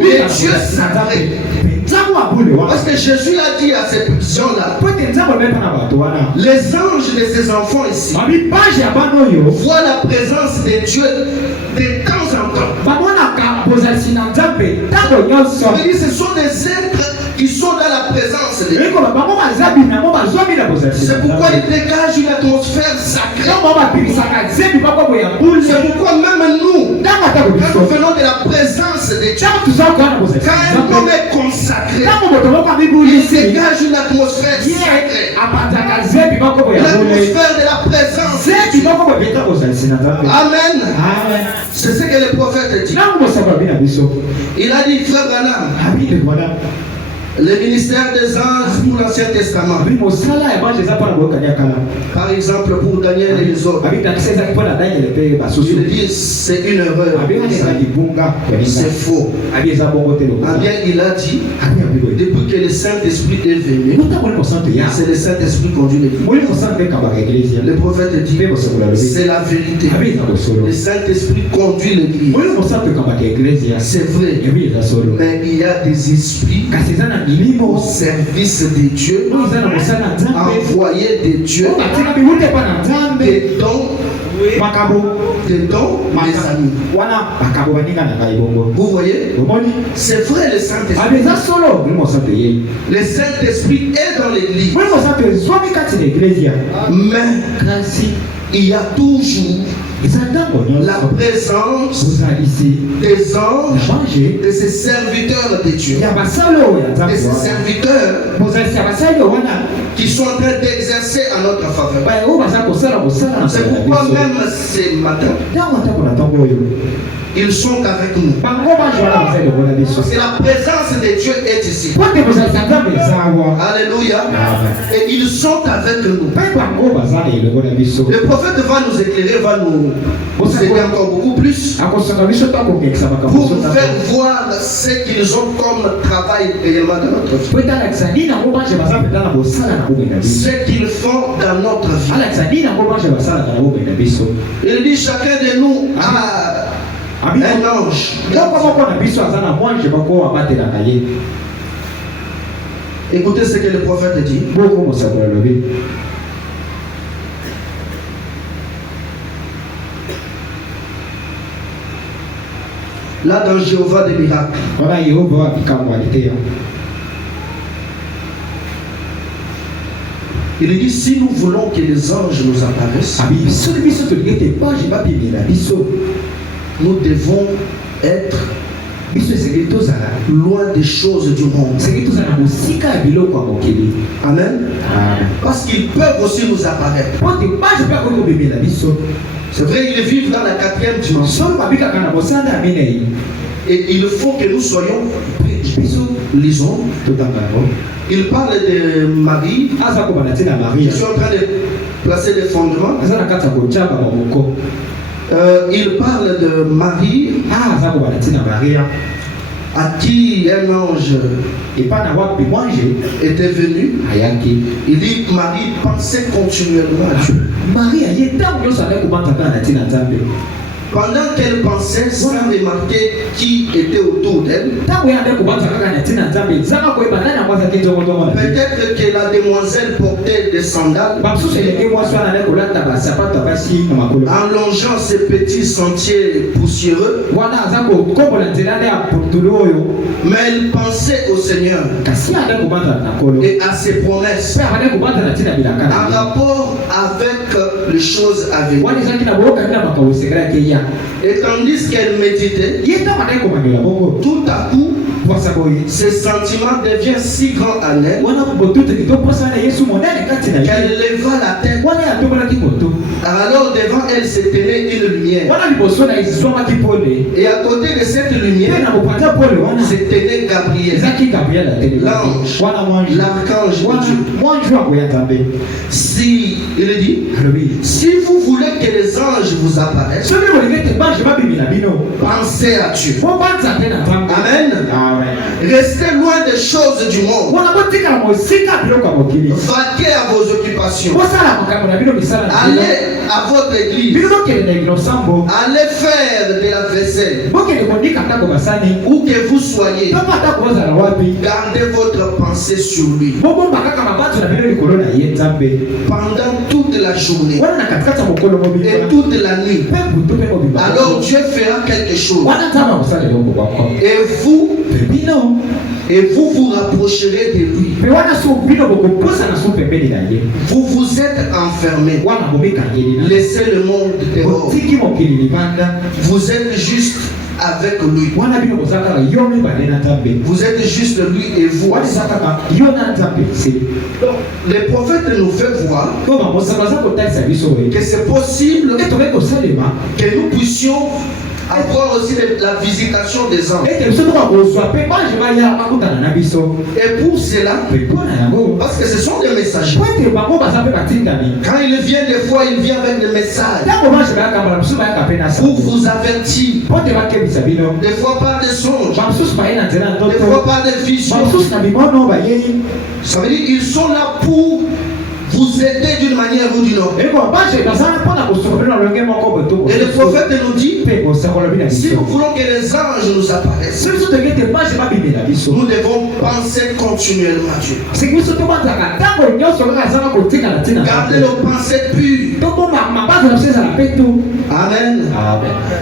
Et Dieu sacré. Parce que Jésus a dit à cette vision-là, les anges de ses enfants ici voient la présence de Dieu de temps en temps. Ce sont des êtres qui sont dans la présence de Dieu. C'est pourquoi ils dégagent une atmosphère sacrée. C'est pourquoi même nous, quand nous venons de la présence de Dieu, quand un homme est consacré, il dégage une atmosphère sacrée. L'atmosphère de la présence de Dieu. Amen. C'est ce que le prophète dit. Il a dit, frère Branham, le ministère des anges pour l'Ancien Testament. Par exemple, pour Daniel et les autres. Il dit c'est une erreur. C'est faux. Bien, il a dit, depuis que le Saint-Esprit est venu, c'est le Saint-Esprit qui conduit l'Église. Le prophète dit, c'est la vérité. Le Saint-Esprit conduit l'Église. C'est vrai. Mais il y a des esprits au service de Dieu, envoyés de Dieu, des dons, mes amis. Vous voyez, c'est vrai le Saint-Esprit. Le Saint-Esprit est dans l'Église. Mais il y a toujours la présence des anges, de ces serviteurs de Dieu, de ces serviteurs qui sont en train d'exercer à notre faveur. C'est pourquoi même ce matin, ils sont avec nous. Parce que la présence de Dieu est ici. Alléluia. Et ils sont avec nous. Le prophète va nous éclairer, va nous aider encore beaucoup plus pour nous faire voir ce qu'ils ont comme travail réellement dans notre vie. Ce qu'ils font dans notre vie. Il dit chacun de nous a un ange. Écoutez ce que le prophète dit. Là dans Jéhovah des miracles. Il dit si nous voulons que les anges nous apparaissent, nous devons être loin des choses du monde. Amen. Parce qu'ils peuvent aussi nous apparaître. C'est vrai, ils vivent dans la 4e dimension. Et il faut que nous soyons lisons. Il parle de Marie. Je suis en train de placer des fondements. Il parle de Marie à qui un ange était venu. Il dit Marie pensait continuellement à Dieu. Pendant qu'elle pensait, sans remarquer qui était autour d'elle, peut-être que la demoiselle portait des sandales, en longeant ces petits sentiers poussiéreux, mais elle pensait au Seigneur et à ses promesses en rapport avec les choses à venir. Et tandis qu'elle méditait, tout à coup, ce sentiment devient si grand en elle qu'elle leva la tête. Alors devant elle se tenait une lumière. Et à côté de cette lumière se tenait Gabriel, l'ange, l'archange de Dieu. Si, il dit, si vous voulez que les anges vous apparaissent, pensez à Dieu. Amen. Restez loin des choses du monde. Vaquez à vos occupations. Allez à votre église. Allez faire de la vaisselle. Où que vous soyez, gardez votre pensée sur lui. Pendant toute la journée et toute la nuit. Alors Dieu fera quelque chose. Et vous Et vous vous rapprocherez de lui. Vous vous êtes enfermés. Laissez le monde dehors. Vous êtes juste avec lui. Vous êtes juste lui et vous. Les prophètes nous fait voir que c'est possible que nous puissions avoir aussi la visitation des anges. Et pour cela, parce que ce sont des messagers. Quand il vient des fois, il vient avec des messages pour vous avertir. Des fois par des songes, des fois par des visions. Ça veut dire qu'ils sont là pour vous aider d'une manière ou d'une autre. Et le prophète nous dit, si nous voulons que les anges nous apparaissent, nous devons penser continuellement à Dieu. Gardez nos pensées pures. Amen.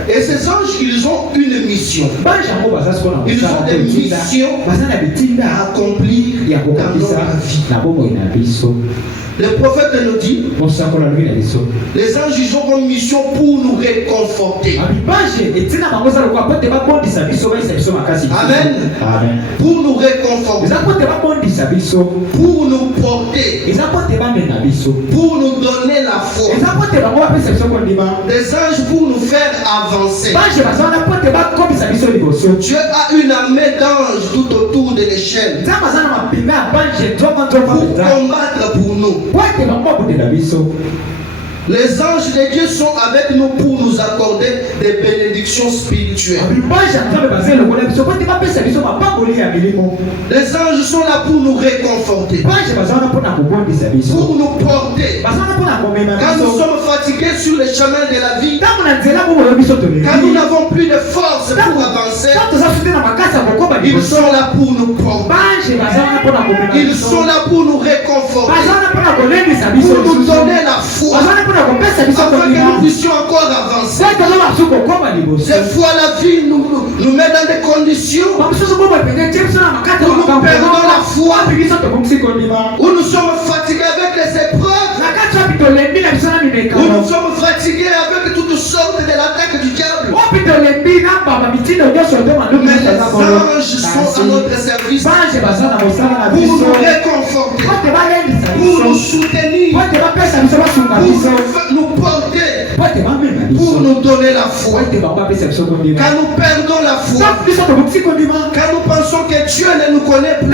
Et ces anges, ils ont une mission. Ils ont des missions à accomplir dans notre vie. Le prophète nous dit, les anges, ils ont une mission pour nous réconforter. Amen. Pour nous réconforter. Pour nous porter. Pour nous donner la foi. Des anges pour nous faire avancer. Dieu a une armée d'anges tout autour de l'échelle pour combattre pour nous. Les anges de Dieu sont avec nous pour nous accorder des bénédictions spirituelles. Les anges sont là pour nous réconforter, pour nous porter. Quand nous sommes fatigués sur les chemins de la vie, quand nous n'avons plus de force pour avancer, ils sont là pour nous porter. Ils sont là pour nous réconforter, pour nous donner la foi, afin que nous puissions encore avancer. Des fois la vie nous met dans des conditions où nous perdons la foi, où nous sommes fatigués avec les épreuves, où nous sommes fatigués avec toutes sortes de l'attaque du diable. Mais les anges sont à notre service pour nous réconforter, pour nous soutenir, pour nous porter, pour nous donner la foi. Quand nous perdons la foi, quand nous pensons que Dieu ne nous connaît plus,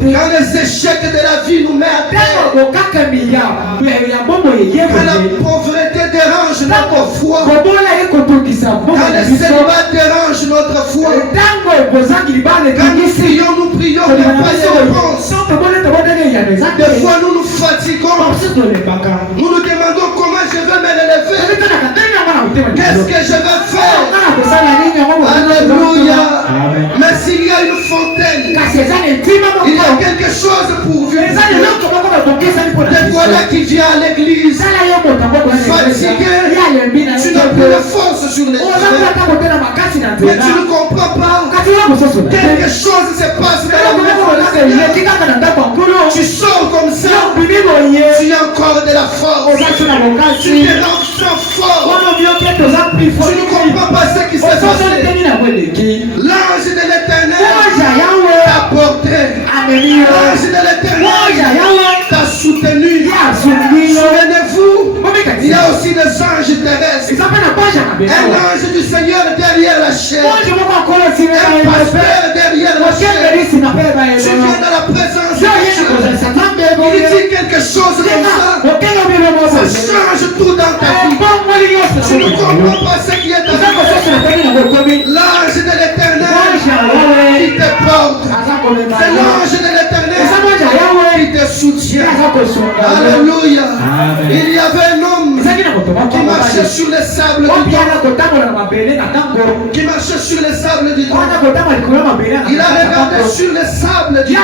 quand les échecs de la vie nous mettent à terre, quand la pauvreté dérange notre foi, quand les célibats dérangent notre foi, quand nous prions, mais pas de réponse. Des fois nous nous fatiguons, nous nous demandons comment je vais me relever, qu'est-ce que je vais faire. Alléluia. Mais s'il y a une fontaine, il y a quelque chose pour vivre. Des fois là qui vient à l'église fatigué, tu n'as plus de force sur les pieds, mais tu ne comprends pas. Quelque chose se passe dans la vie. Tu sors comme ça, tu as encore de la force, tu te rends fort, tu ne comprends pas ce qui s'est passé. L'ange de l'éternel t'a porté, l'ange de l'éternel t'a soutenu. Souvenez-vous, il y a aussi des anges terrestres, un ange du Seigneur derrière la chair, un pasteur derrière la chair. Tu viens dans la présence de Dieu, il dit quelque chose comme ça, ça change tout dans ta vie. Tu ne comprends pas ce qui est dans ta vie. L'ange de l'éternel qui te porte, c'est l'ange de l'éternel qui te soutient. Alléluia. Il y avait un homme qui marchait sur les sables du temps. Qui marchait sur les sables du temps. Il a regardé sur les sables du temps.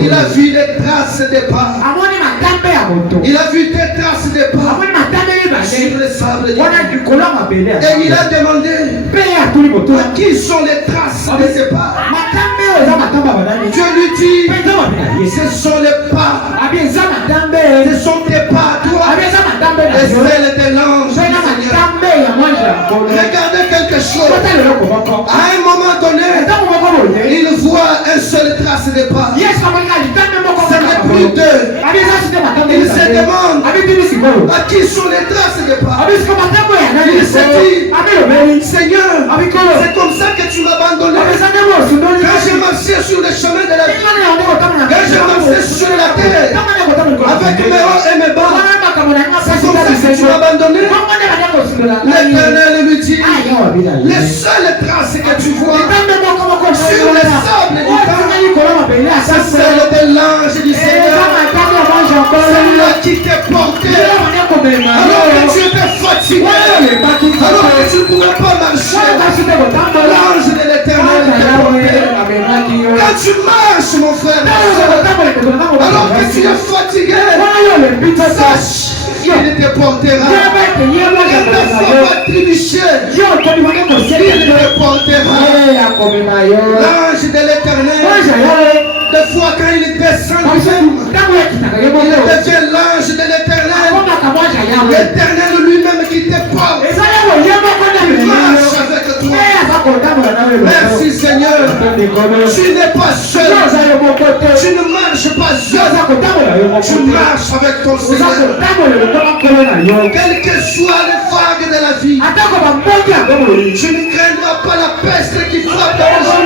Il a vu des traces de pas. Il a vu des traces de pas. sur le sable du wana likolo ya mabele ya et il a demandé mpe ye atuli moto à qui sont les traces de ses pas. matambe oyo eza matambe ya banani Dieu lui dit, mpe eza mabele ya ye ce sont les pas, abi eza matambe ce sont tes pas, toi, abi eza matambe na et yo celles de l'ange. mpe na matambe ya mwanje ya nkolo Regardez quelque chose. kota leloko moko À un moment donné, ntango moko boye il voit un seul trace de pas. yesu amonaka litambe moko Ce n'est plus deux. abi eza site matambe Il se demande abi tuni sikoyo à qui sont les traces de pas. abi siko matambe ya nani Il se dit, abi lobeli Seigneur, abi kolo c'est comme ça que tu m'as abandonné. abi eza ndenge osundoli Quand je marchais sur le chemin de la vie, quand je marchais sur la terre, avec mes hauts et mes bas, c'est comme ça que tu m'as abandonné. L'Éternel lui dit, les seules traces que tu vois sur le sable du temps, c'est celle de l'ange du Seigneur, celui-là qui t'est porté. Alors que tu étais fatigué, alors que tu ne pouvais pas marcher, l'ange de l'Éternel t'est porté. Quand tu marches, mon frère, alors que tu es fatigué, sache qu'il te portera. Il ne faut pas trébucher, il te portera. L'ange de l'Éternel, des fois quand il descend du ciel, il devient l'ange de l'Éternel. L'Éternel lui-même qui te porte, il marche avec toi. Merci Seigneur. Tu n'es pas seul. Tu ne marches pas seul. Tu marches avec ton Seigneur. Quelles que soient les vagues de la vie, tu ne craindras pas la peste qui frappe dans le jour.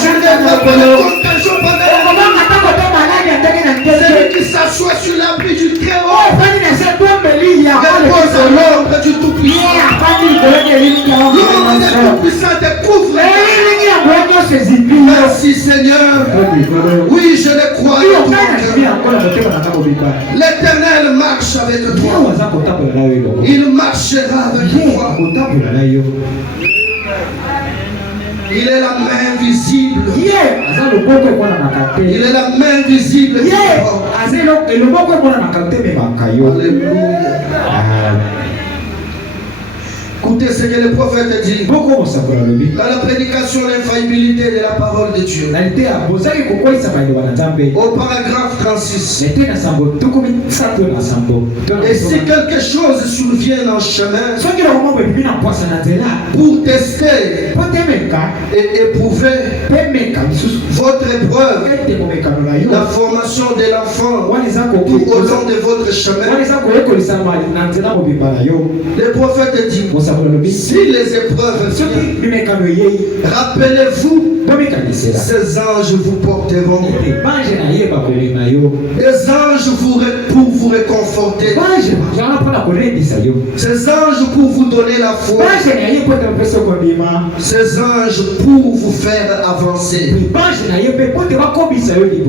Tu ne craindras pas la contagion pendant la nuit. Celui qui s'assoit sur l'abri du Très-Haut repose à l'ombre du Tout-Puissant. L'ombre du Tout-Puissant te couvre. Merci Seigneur. Oui, je le crois en ton cœur. L'Éternel marche avec toi. Il marchera avec toi. Il est la main visible. Il est la main visible. Alléluia. Écoutez ce que le prophète dit. Dans la prédication, l'infaillibilité de la parole de Dieu. Au paragraphe 36. Et si quelque chose survient en chemin pour tester et éprouver votre épreuve, la formation de l'enfant tout au long de votre chemin, le prophète dit, si les épreuves viennent, rappelez-vous, ces anges vous porteront. Des anges pour vous réconforter. Ces anges pour vous donner la foi. Ces anges pour vous faire avancer.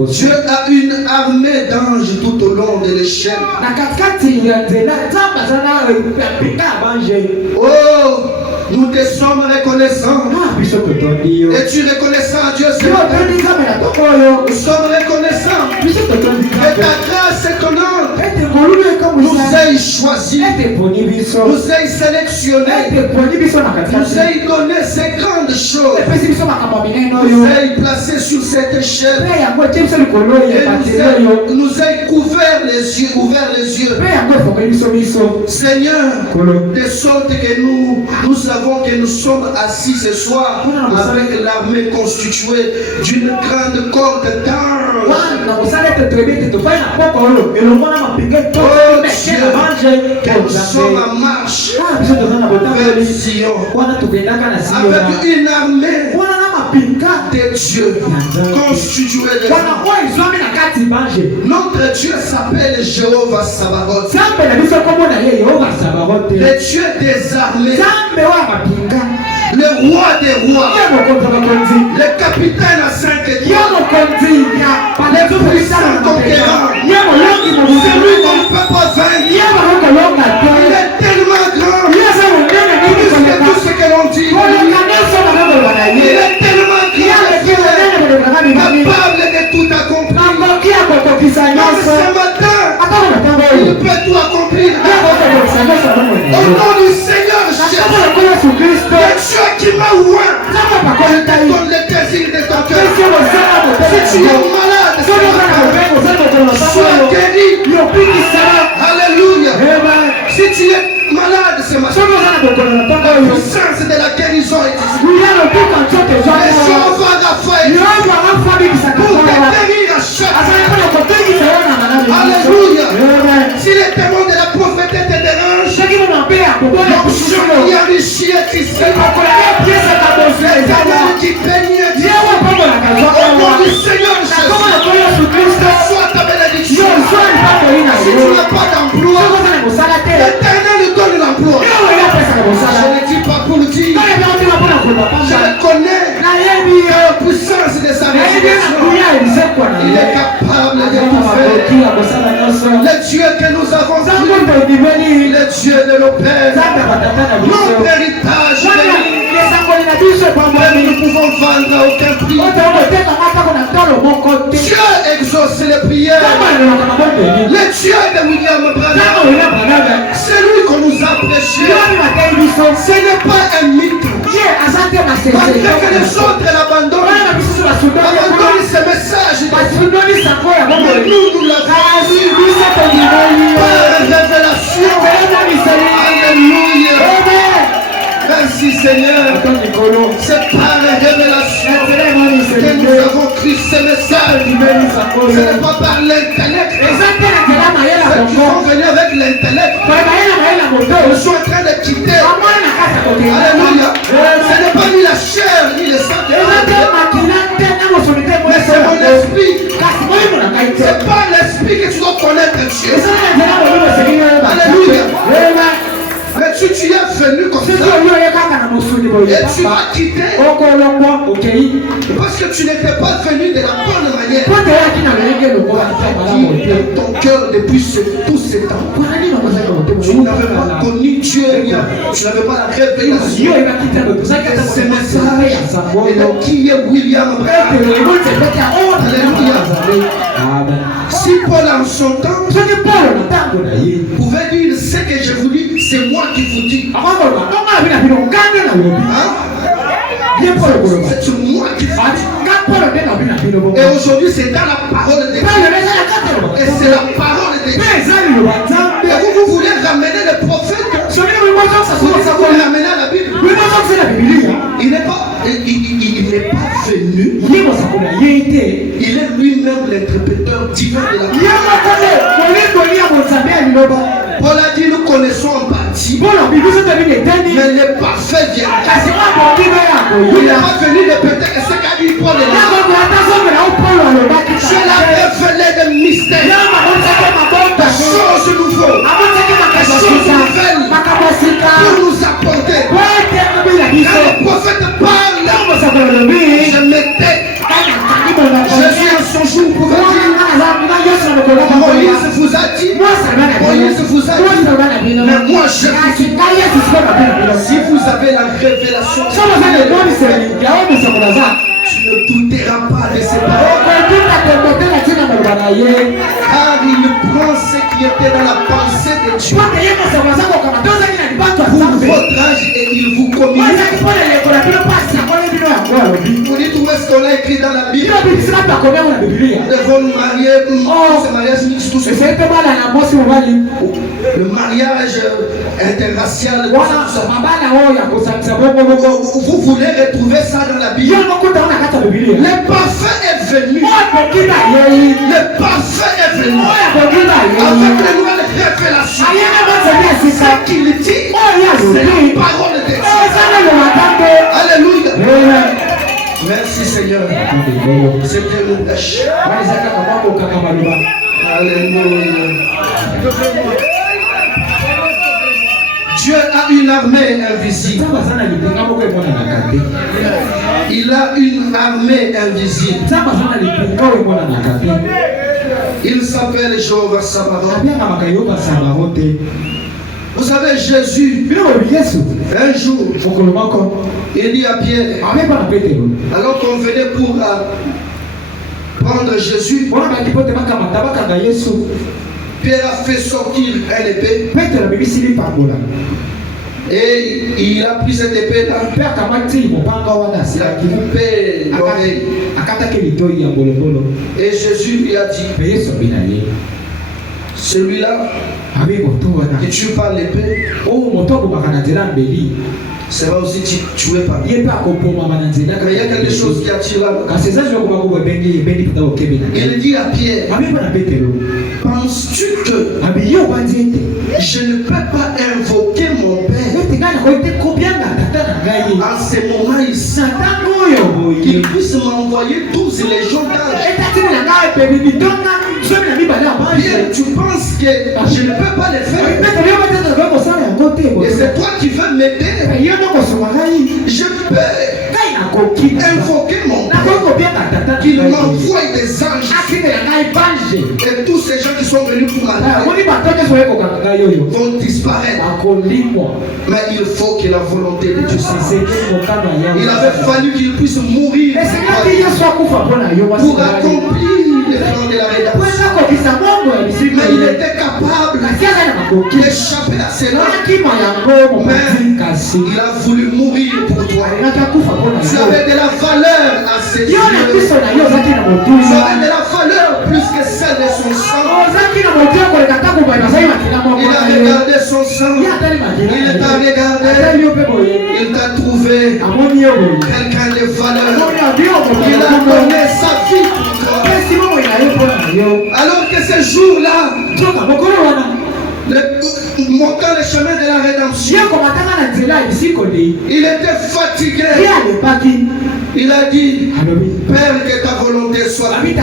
Dieu a une armée d'anges tout au long de l'échelle. Oh, nous te sommes reconnaissants. Et tu es reconnaissant à Dieu, Seigneur. Nous sommes reconnaissants. Et ta grâce étonnante nous a choisis, nous a sélectionnés, nous a donné ces grandes choses, nous a placés sur cette échelle et nous a couvert les yeux, ouvert les yeux. Seigneur, de sorte que nous savons que nous sommes assis ce soir avec l'armée constituée d'une grande corde d'anges. Oh Dieu, que nous sommes en marche vers Sion avec une armée de Dieu constituée de notre Dieu s'appelle Jéhovah Sabaoth, le Dieu des armées, le roi des rois, le capitaine à 5 étoiles, le puissant conquérant, celui qu'on ne peut pas vaincre. Il est tellement grand, plus que tout ce que l'on dit. Il est tellement grand, capable de tout accomplir. Même ce matin, il peut tout accomplir. nom du Seigneur Jésus, le Dieu qui m'a oint, donne le désir de ton cœur. Si tu es malade, sois guéri. Alléluia. Si tu es malade ce matin, la puissance de la guérison est ici. Les gens vont à la foi pour te guérir à chaque fois. Alléluia. Si les démons de la prophétie te dérangent, l'onction qui enrichit est ici. L'éternel qui bénit est ici. Au nom du Seigneur Jésus, sois ta bénédiction. Si tu n'as pas d'emploi, l'éternel donne l'emploi. Je ne dis pas pour dire, je le connais. La puissance de sa résurrection, il est capable de tout faire. Le Dieu que nous avons vu, le Dieu de nos pères, notre héritage béni, que nous ne pouvons vendre à aucun prix. Dieu exauce les prières. Le Dieu de William Branham, c'est lui qu'on nous a prêché. Ce n'est pas un mythe. Malgré que les autres l'abandonnent, abandonnent ce message. Mais nous l'avons vu par révélation. Alléluia. Merci Seigneur. C'est par révélation que nous avons cru ce message. Ce n'est pas par l'intellect. Ceux qui vont venir avec l'intellect, ils sont en train de quitter. Alléluia. Ce n'est pas ni la chair ni le sang. Mais c'est mon esprit. C'est pas l'esprit que tu dois connaître Dieu. Alléluia. Mais tu es venu comme ça et tu vas quitter parce que tu n'étais pas venu de la bonne manière. Dans ton cœur depuis tous ces temps, tu n'avais pas connu Dieu, tu n'avais pas la révélation de ce message et de qui est William Branham. Alléluia. Si Paul en son temps pouvait dire ce que je vous dis, c'est moi qui vous dis. C'est moi qui vous dis. Et aujourd'hui, c'est dans la parole de Dieu. Et c'est la parole de Dieu. Et vous voulez ramener le prophète. Vous voulez ramener à la Bible. Il n'est pas venu. Il est lui-même l'interpréteur divin de la Bible. Paul a dit nous connaissons en partie, mais le parfait vient. Il n'est pas venu répéter ce qu'a dit Paul. Je l'ai révélé des mystères, des choses nouvelles, des choses nouvelles pour nous apporter. Quand le prophète parle, je m'étais. Jésus en son jour pouvait dire Moïse vous a dit, Moïse vous a dit, mais moi je vous dis. Si vous avez la révélation, tu ne douteras pas de ces paroles. Car il prend ce qui était dans la pensée de Dieu pour votre âge et il vous communique. Vous dites où est-ce qu'on a écrit dans la Bible? Devons nous marier, ce mariage mixte, tout ça. Le mariage interracial. Vous voulez retrouver ça dans la Bible? Le parfait est venu. Le parfait est venu. Avec les nouvelles révélations. Ce qu'il dit, c'est la parole de Dieu. Alléluia. Merci Seigneur. C'était le péché. Alléluia. Dieu a une armée invisible. Il a une armée invisible. Il s'appelle Jéhovah Sabaoth. Vous savez, Jésus, un jour, il dit à Pierre, alors qu'on venait pour prendre Jésus, Pierre a fait sortir un épée. Et il a pris cette épée-là. Il a coupé l'oreille. Et Jésus lui a dit, celui-là qui tue par l'épée sera aussi tué par lui. Mais il y a quelque chose qui attire là. Il dit à Pierre, penses-tu que je ne peux pas invoquer mon Père en ce moment ici, qu'il puisse m'envoyer 12 légions d'anges? Pierre, tu penses que je ne peux pas le faire? Et c'est toi qui veux m'aider? Je peux invoquer mon Père, qu'il m'envoie des anges. Et tous ces gens qui sont venus pour m'attaquer vont disparaître. Mais il faut que la volonté de Dieu s'exécute. Il avait fallu qu'il puisse mourir pour accomplir les plans de la rédemption. Mais il était capable d'échapper à cela. Mais il a voulu mourir pour toi. Tu avais de la valeur à ses yeux. Tu avais de la valeur plus que celle de son sang. Il a regardé son sang. Il t'a regardé. Il t'a trouvé quelqu'un de valeur. Il a donné sa vie pour toi. Alors que ce jour-là, montant le chemin de la rédemption, il était fatigué. Il a dit, Père, que ta volonté soit faite.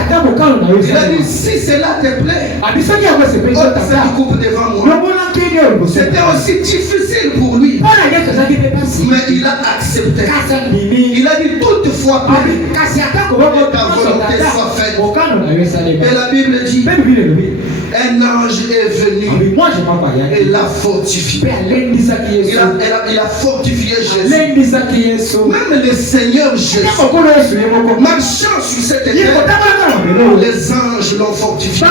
Il a dit, si cela te plaît, ôte cette coupe devant moi. C'était aussi difficile pour lui, mais il a accepté. Il a dit, toutefois, Père, que ta volonté soit faite. Et la Bible dit, un ange est venu et l'a fortifié. Il a fortifié Jésus. Même le Seigneur Jésus, marchant sur cette terre, les anges l'ont fortifié.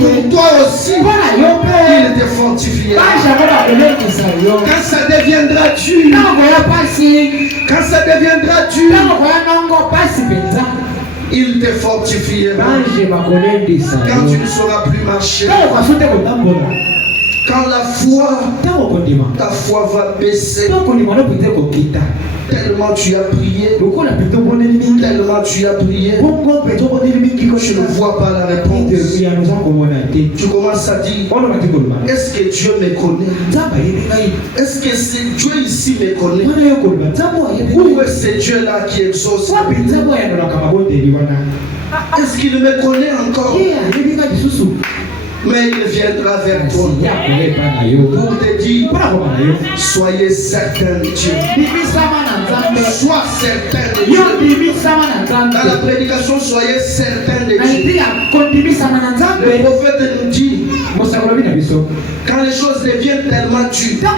Pour toi aussi, il était fortifié. Quand ça deviendra dur, quand ça deviendra dur, il te fortifiera. Quand tu ne sauras plus marcher, quand la foi, ta foi va baisser, tellement tu as prié, tellement tu as prié, tu ne vois pas la réponse. Tu commences à dire, est-ce que Dieu me connaît? Est-ce que Dieu ici me connaît? Où est ce Dieu-là qui exauce? Est-ce qu'il me connaît encore? Mais il viendra vers toi pour te dire, soyez certain de Dieu. Sois certain de Dieu. Dans la prédication, soyez certain de Dieu. Le prophète nous dit, quand les choses deviennent tellement dures,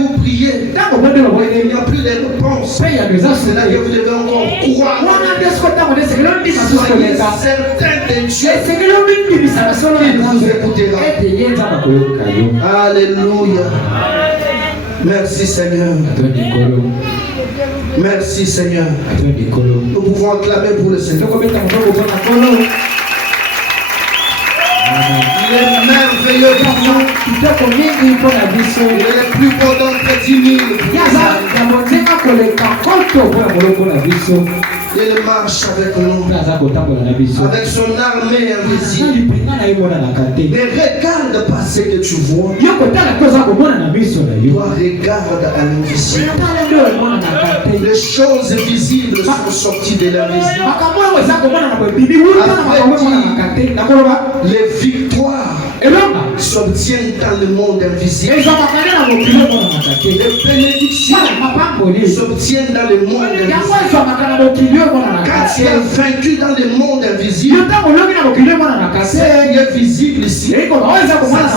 vous priez, il n'y a plus de réponse. C'est là que vous devez encore croire. Soyez certain de Dieu. Il vous écoutera. Alléluia. Merci Seigneur. Merci Seigneur. Nous pouvons acclamer pour le Seigneur. Il est merveilleux pour nous. Il est le plus beau d'entre 10 000. Il marche avec nous, avec son armée invisible. Ne regarde pas ce que tu vois. Toi, regarde à l'invisible. Les choses visibles sont sorties de l'invisible. Les victoires s'obtiennent dans le monde invisible. Les bénédictions s'obtiennent dans le monde invisible. Quand tu es vaincu dans le monde invisible, ce qui est visible ici, ça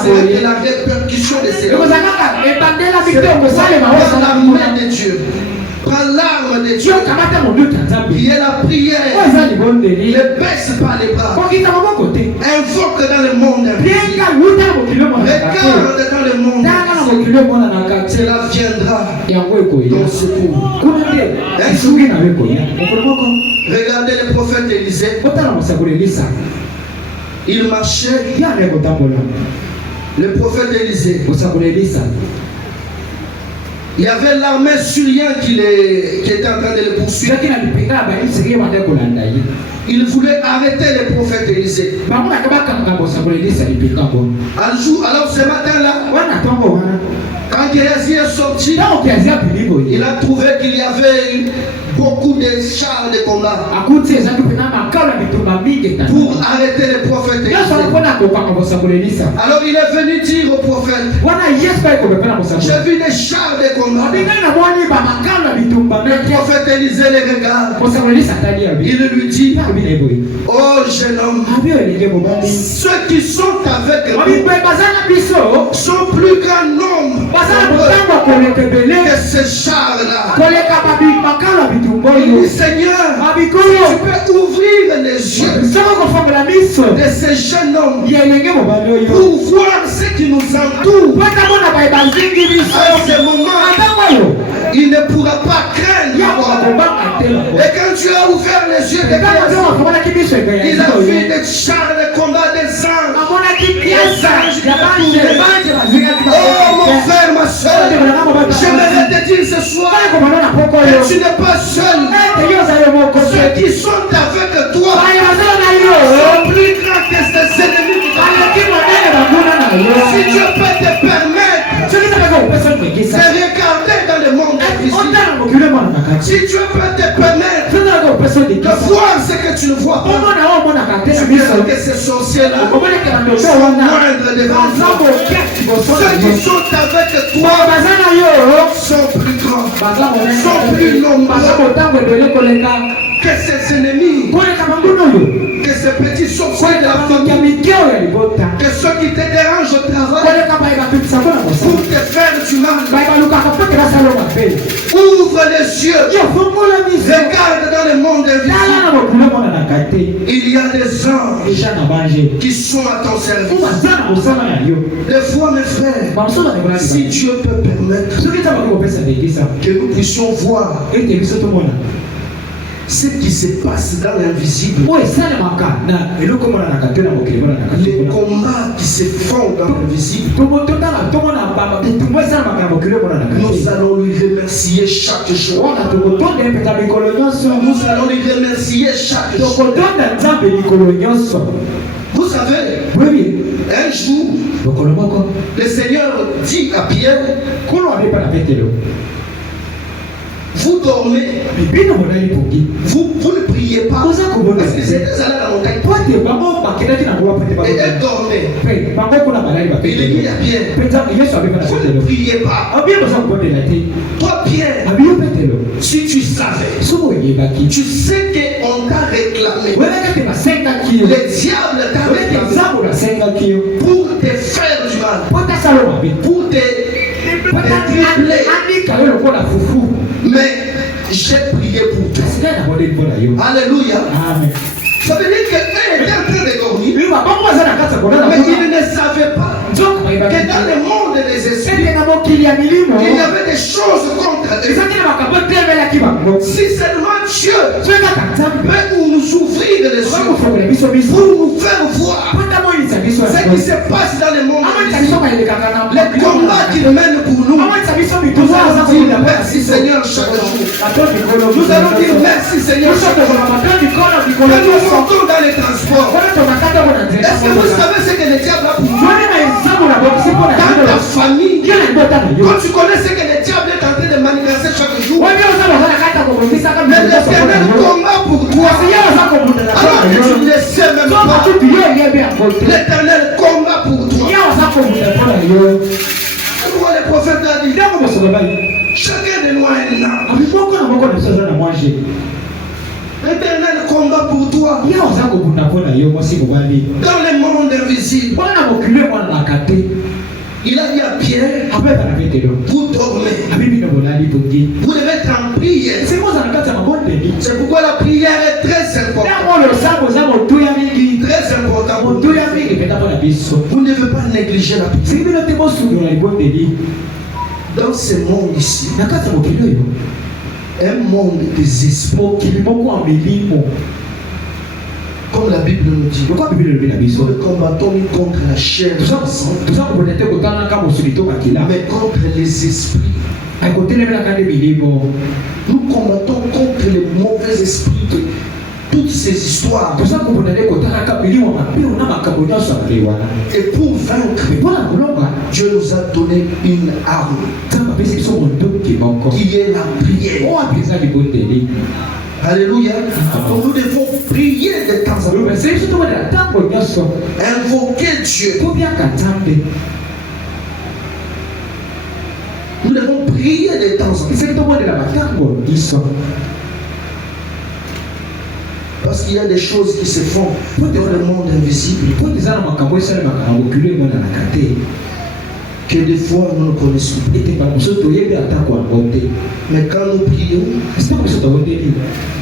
c'est la répercussion de ces choses. Prends la main de Dieu. Prends l'arme de Dieu. Priez la prière. Ne baisse pas les bras. Invoque dans le monde invisible. Regarde dans le monde invisible. cela viendra dans ce secours. Regardez le prophète Élisée. Il marchait. Le prophète Élisée. Il y avait l'armée syrienne qui était en train de le poursuivre. Il voulait arrêter le prophète Élisée. Alors ce matin-là, quand Géasi est sorti, il a trouvé qu'il y avait beaucoup de chars de combat pour arrêter le prophète Élisée. Alors il est venu dire au prophète, j'ai vu des chars de combat. Le prophète Élisée les regarde. Il lui dit, oh jeune homme, ceux qui sont avec nous sont plus grand nombre que ces chars-là. Il dit, Seigneur, si tu peux ouvrir les yeux de ces jeunes hommes pour voir ce qui nous entoure, à ce moment, il ne pourra pas craindre. Et quand tu as ouvert les yeux de il a vu des chars de combat des anges. Oh mon frère, ma soeur, j'aimerais te dire ce soir que tu n'es pas seul. Ceux qui sont avec toi sont plus grands que tes ennemis. Si Dieu peut te permettre de regarder dans le monde invisible, si Dieu peut te permettre de voir ce que tu ne vois pas, tu verras que ces sorciers-là sont moindres devant toi. Ceux qui sont avec toi sont plus grands, sont plus nombreux que ces ennemis, que ces petits sorciers de la famille, que ceux qui te dérangent au travail pour te faire du mal. Ouvre les yeux, regarde dans le monde invisible. Il y a des anges qui sont à ton service. Des fois, mes frères, si Dieu peut permettre que nous puissions voir ce qui se passe dans l'invisible, les combats qui se font dans l'invisible, nous allons lui remercier chaque jour. Nous allons lui remercier chaque jour. Vous savez, un jour, le Seigneur dit à Pierre, vous dormez, vous ne priez pas, parce que c'est allé à la montagne et elle dormait. Il dit à Pierre, vous ne priez pas. Toi Pierre, si tu savais, tu sais qu'on t'a réclamé, le diable t'a réclamé pour te faire du mal, pour te tripler. Mais j'ai prié pour toi. Alléluia. Amen. Ça veut dire qu'elle était en train de dormir, mais il ne savait pas que dans le monde des esprits, il y avait des choses contre eux. Si seulement Dieu peut nous ouvrir les yeux pour nous faire voir ce qui se passe dans le monde, les combats qu'il mène pour nous, nous allons dire merci Seigneur chaque jour. Nous allons dire merci Seigneur chaque jour. Nous sortons dans les transports. Est-ce que vous savez ce que le diable a pour nous? Dans ta famille, quand tu connais ce que le diable est en train de manifester chaque jour, mais l'Éternel combat pour toi. Alors que tu ne le sais même pas, l'Éternel combat pour toi. Pourquoi le prophète a dit, chacun de nous a un âme. L'Éternel combat pour toi. Dans le monde invisible, il a dit à Pierre, vous dormez, vous devez être en prière. C'est pourquoi la prière est très importante. Très importante. Vous ne devez pas négliger la prière. Dans ce monde ici, na kati ya mokili oyo un monde des esprits, mokili moko ya milimo comme la Bible nous dit, lokola bibili elobi na biso nous ne combattons ni contre la chair et le sang, toza kobunda te kotalaka mosuni to makila mais contre les esprits. akotelemela nde milimo. Nous combattons contre les mauvais esprits de toutes ces histoires. toza kobunda te kotalaka milimo mapilo na makambo nyonso ya mali wana. Et pour vaincre, mpona kolonga Dieu nous a donné une arme nzambe apesi biso mondoki moko qui est la prière. oyo apesa libondeli. Alléluia. Donc nous devons prier de temps en temps. base biso tokondela ntango nyonso Invoquer Dieu. tobiaka nzambe. Nous devons prier de temps en temps. eseki tokondela batango nyonso. Parce qu'il y a des choses qui se font dans le monde invisible po eza na makambo esalemaka na mokili emonanaka te que des fois nous ne connaissons pas. ete mbala mosusu toyebi atako yango te. Mais quand nous prions, esitako biso tokondeli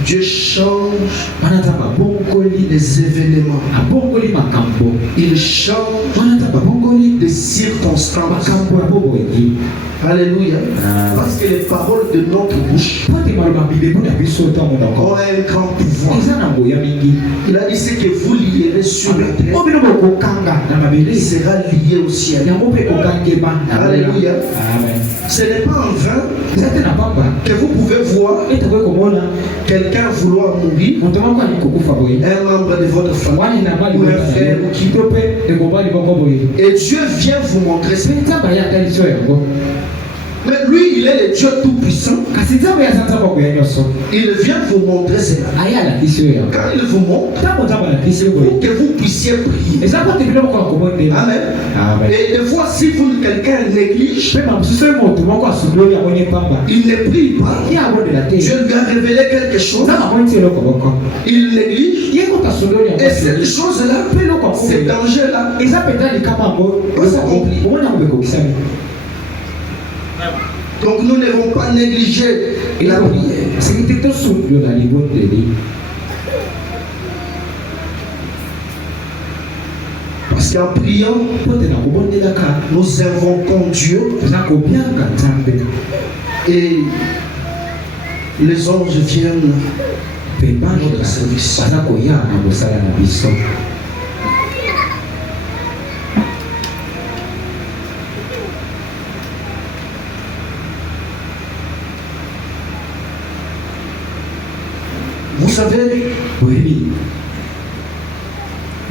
Dieu change wana nzambe abongoli les événements. abongoli makambo Il change wana nzambe abongoli les circonstances. makambo ya boboyi. Alléluia. Amen. Parce que les paroles de notre bouche po ete maloba bibebu na biso ntango ont nako un grand pouvoir. eza na ngoya mingi. Il a dit ce que vous lierez sur la terre, o bino bokokanga na mabele il sera lié au ciel. yango mpe kokangema na Alléluia. amen. Ce n'est pas en vain eza te na pamba que vous pouvez voir ete koki komona quelqu'un vouloir mourir, moto moko ali kokufa boye un membre de votre famille wani na mali ou un frère ou qui. to mpe ekobali moko boye Et Dieu vient vous montrer ça. mpe nzambe ayaka liso yango. Mais lui, il est le Dieu tout-puissant. kasi nzambe aza nzambe akoya nyonso Il vient vous montrer cela. aya alakisi oyo yango. Quand il vous montre, ntango nzambe alakisi yo boye pour que vous puissiez prier. eza kote bino moko akomondela. Amen. amen. Et des fois, si quelqu'un néglige, mpe mamosusu oyo moto moko asundoli amoni pamba il ne prie pas. ye abondela te Dieu lui a révélé quelque chose. nzambe amoni ti eloko moko Il néglige. ye koto asundoli Et cette chose-là, mpe eloko ce akomola danger-là, eza mpenza likama yango omoni yango bekokisami. donc nous ne devons pas négliger la prière. soki te tosundola libondeli. Parce qu'en priant, po te na kobondelaka nous invoquons Dieu toza kobianga nzambe et les anges viennent mpe bange baza koya na mosala na biso. Vous savez, oyebi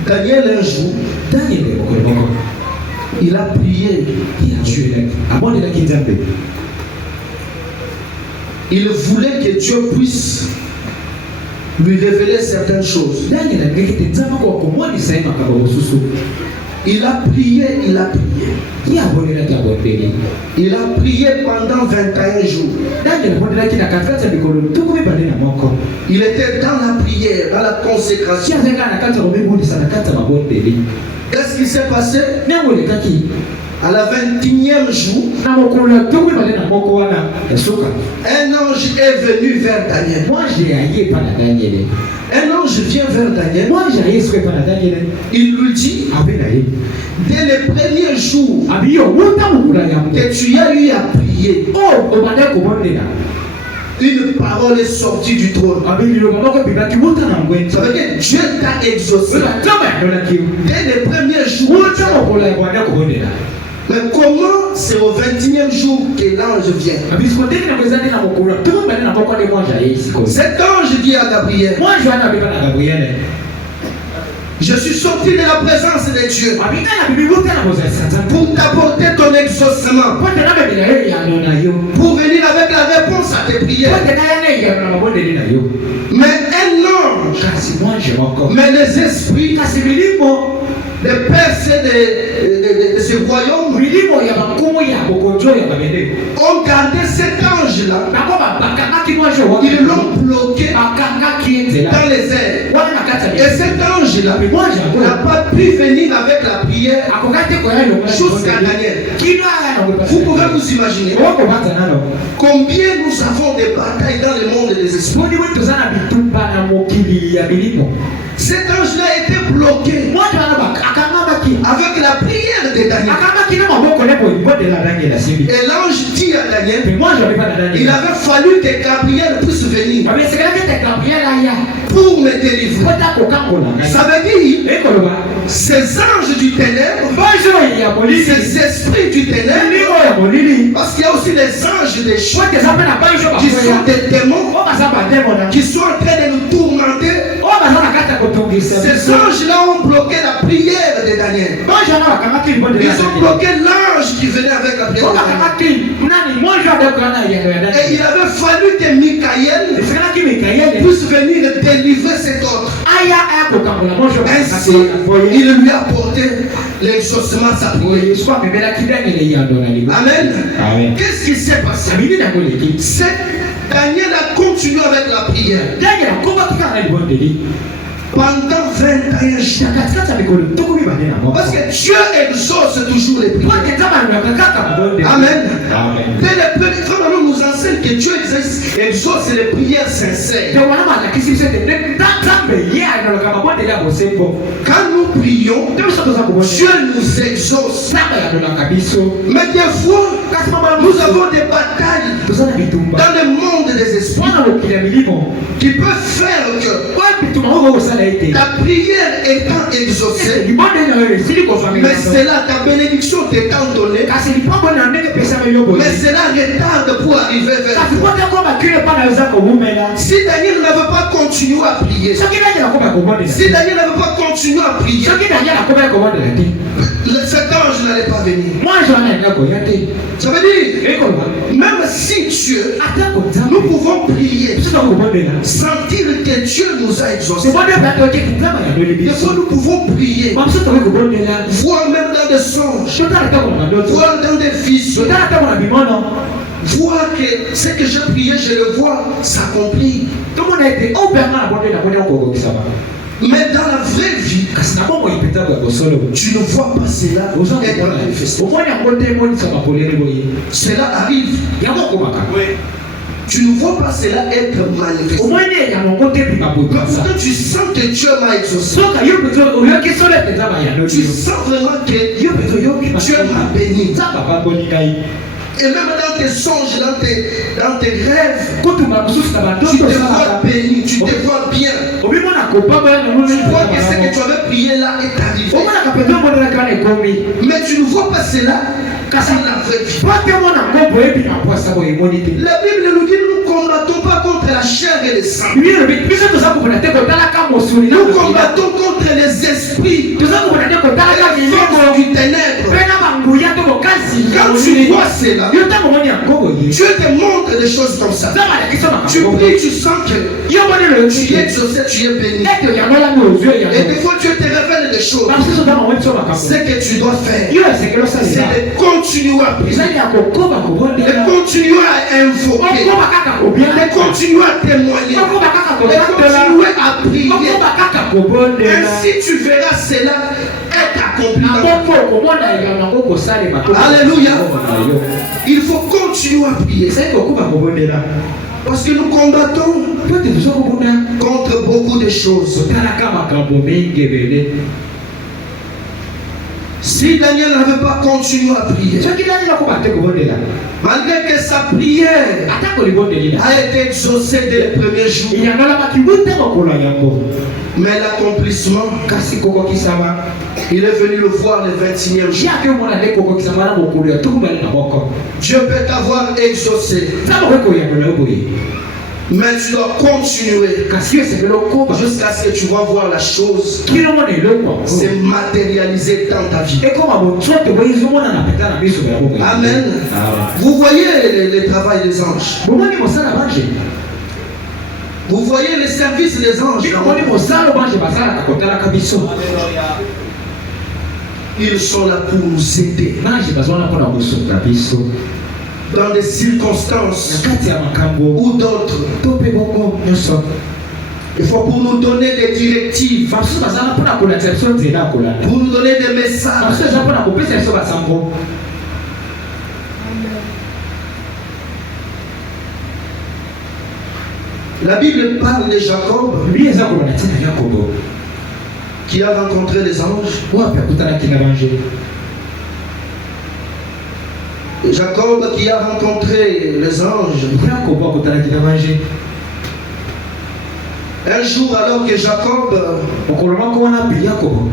Daniel un jour, daniele mokolo moko il a prié Dieu. abondelaki nzambe. Il voulait que Dieu puisse lui révéler certaines choses. daniele alingaki te nzambe ako akomonisa ye makambo mosusu. Il a prié, il a prié. ye abondelaki abondeli. Il a prié pendant 21 jours. daniele abondelaki na katikati ya mikolo tuku mibale na moko. Il était dans la prière, dans la ti consécration. azali kaka na kati ya komibundisa na kati ya mabondeli. Qu'est-ce qui s'est passé? ntango elekaki À la 21e jour, na mokolo ya tuku mibale na moko wana ya suka un ange est venu vers Daniel. mwange aye epa na daniele. Un ange vient vers Daniel. mwange aye esuka epa na daniele Il lui dit, abe na ye dès les premiers jours abi yo wuta mokula yango que tu as eu à prier, o obandaki kobondela une parole est sortie du trône. abi liloba moko ebimaki wuta na ngwenzi. Ça veut dire que Dieu t'a exaucé. oyo nzambe yandolaki yo Dès les premiers jours. wuta mokolo ya bwanda kobondela. Mais comment c'est au 21e jour que l'ange vient? abi siko ndenge nango eza nde na mokolo ya tuku mibale na moko nde mwange aye esikoyo. Cet ange dit à Gabriel, mwange wana abeba na gabriele je suis sorti de la présence de Dieu abinga na bibi wuta na bozala nzambe pour t'apporter ton exaucement, po te nabebela yo eyano na yo pour venir avec la réponse à tes po prières. te nayana eyano na mabondeli na yo. Mais un ange, kasi mwange moko mais les esprits, kasi milimo les percées de ce royaume milimo ya bakumu ya bokonzo ya babende ont gardé cet ange-là. bango bakangaki mwange Ils l'ont bloqué bakangaki enzela dans les airs. wana na kati Et ya cet ange-là mais mwange yango n'a pas pu venir avec la prière akokaki te koya elongo jusqu'à Daniel. kino aya na Vous pouvez vous imaginer okobanza nano combien nous avons de batailles dans le monde des esprits. poni we toza na bitumba na mokili ya milimo. Cet ange-là était bloqué. mwange wana akangama avec la prière de Daniel. Et l'ange dit à Daniel, il avait fallu que Gabriel puisse venir pour me délivrer. Ça veut dire, ces anges du ténèbre, ces esprits du ténèbre, parce qu'il y a aussi les anges des choses qui sont des démons, qui sont en train de nous tourmenter. Ces anges-là ont bloqué la prière de Daniel. Ils ont bloqué l'ange qui venait avec la prière de Daniel. Et il avait fallu que Michael puisse venir délivrer cet autre. Ainsi, il lui a apporté l'exaucement de sa prière. Amen. Qu'est-ce qui s'est passé? Daniel a continué avec la prière. Pendant 21 jours. Parce que Dieu exauce toujours les prières. Amen. Frère, nous enseigne que Dieu exauce les prières sincères. Quand nous prions, Dieu nous exauce. Mais des fois, nous avons des batailles dans le monde des esprits qui peuvent faire que ta prière étant exaucée, mais c'est là ta bénédiction t'étant donnée, mais cela retarde pour arriver vers toi. Si Daniel n'avait pas continué à prier, cet ange n'allait pas venir. Ça veut dire, même si Dieu, nous pouvons prier, sentir que Dieu nous a exaucés. Des fois nous pouvons prier, voir même dans des songes, voir dans des visions, voir que ce que j'ai prié, je le vois s'accomplir. Mais dans la vraie vie, tu ne vois pas cela être manifesté. Cela arrive. Tu ne vois pas cela être manifesté. Pourtant tu sens que Dieu m'a exaucé. Tu sens vraiment que Dieu m'a béni. Et même dans tes songes, dans tes rêves, tu te vois béni, tu te vois bien. Tu vois que ce que tu avais prié là est arrivé. Mais tu ne vois pas cela dans la vraie vie. La Bible nous dit, nous ne combattons pas contre la chair et le sang. Nous combattons contre les esprits et la force du ténèbre. Quand tu vois cela, Dieu te montre des choses comme ça. Tu pries, tu sens que tu es exaucé, tu es béni. Et des fois Dieu te révèle des choses. Ce que tu dois faire, c'est de continuer à prier, de continuer à invoquer, de continuer à témoigner, de continuer à prier. Ainsi tu verras cela être accompli. Alléluia. Il faut continuer à prier. Parce que nous combattons contre beaucoup de choses. Si Daniel n'avait pas continué à prier, malgré que sa prière a été exaucée dès le premier jour, mais l'accomplissement, il est venu le voir le 21e jour. Dieu peut t'avoir exaucé, mais tu dois continuer jusqu'à ce que tu vas voir la chose se matérialiser dans ta vie. Amen. Vous voyez le travail des anges. Vous voyez les services des anges. Ils sont là pour nous aider. Dans des circonstances ou d'autres. Il faut pour nous donner des directives, pour nous donner des messages. La Bible parle de Jacob. qui a rencontré les anges. Jacob qui a rencontré les anges. Un jour, alors que Jacob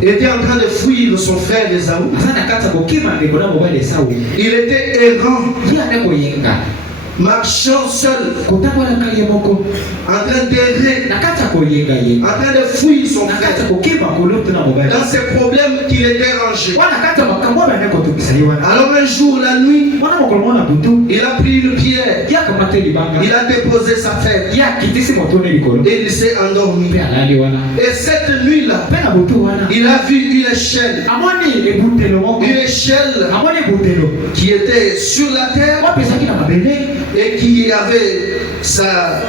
était en train de fuir son frère Esaü, il était errant, marchant seul, en train d'errer, en train de fuir son frère, dans ses problèmes qu'il était rangé. Alors un jour, la nuit, il a pris une pierre, il a déposé sa tête et il s'est endormi. Et cette nuit-là, il a vu une échelle qui était sur la terre et qui avait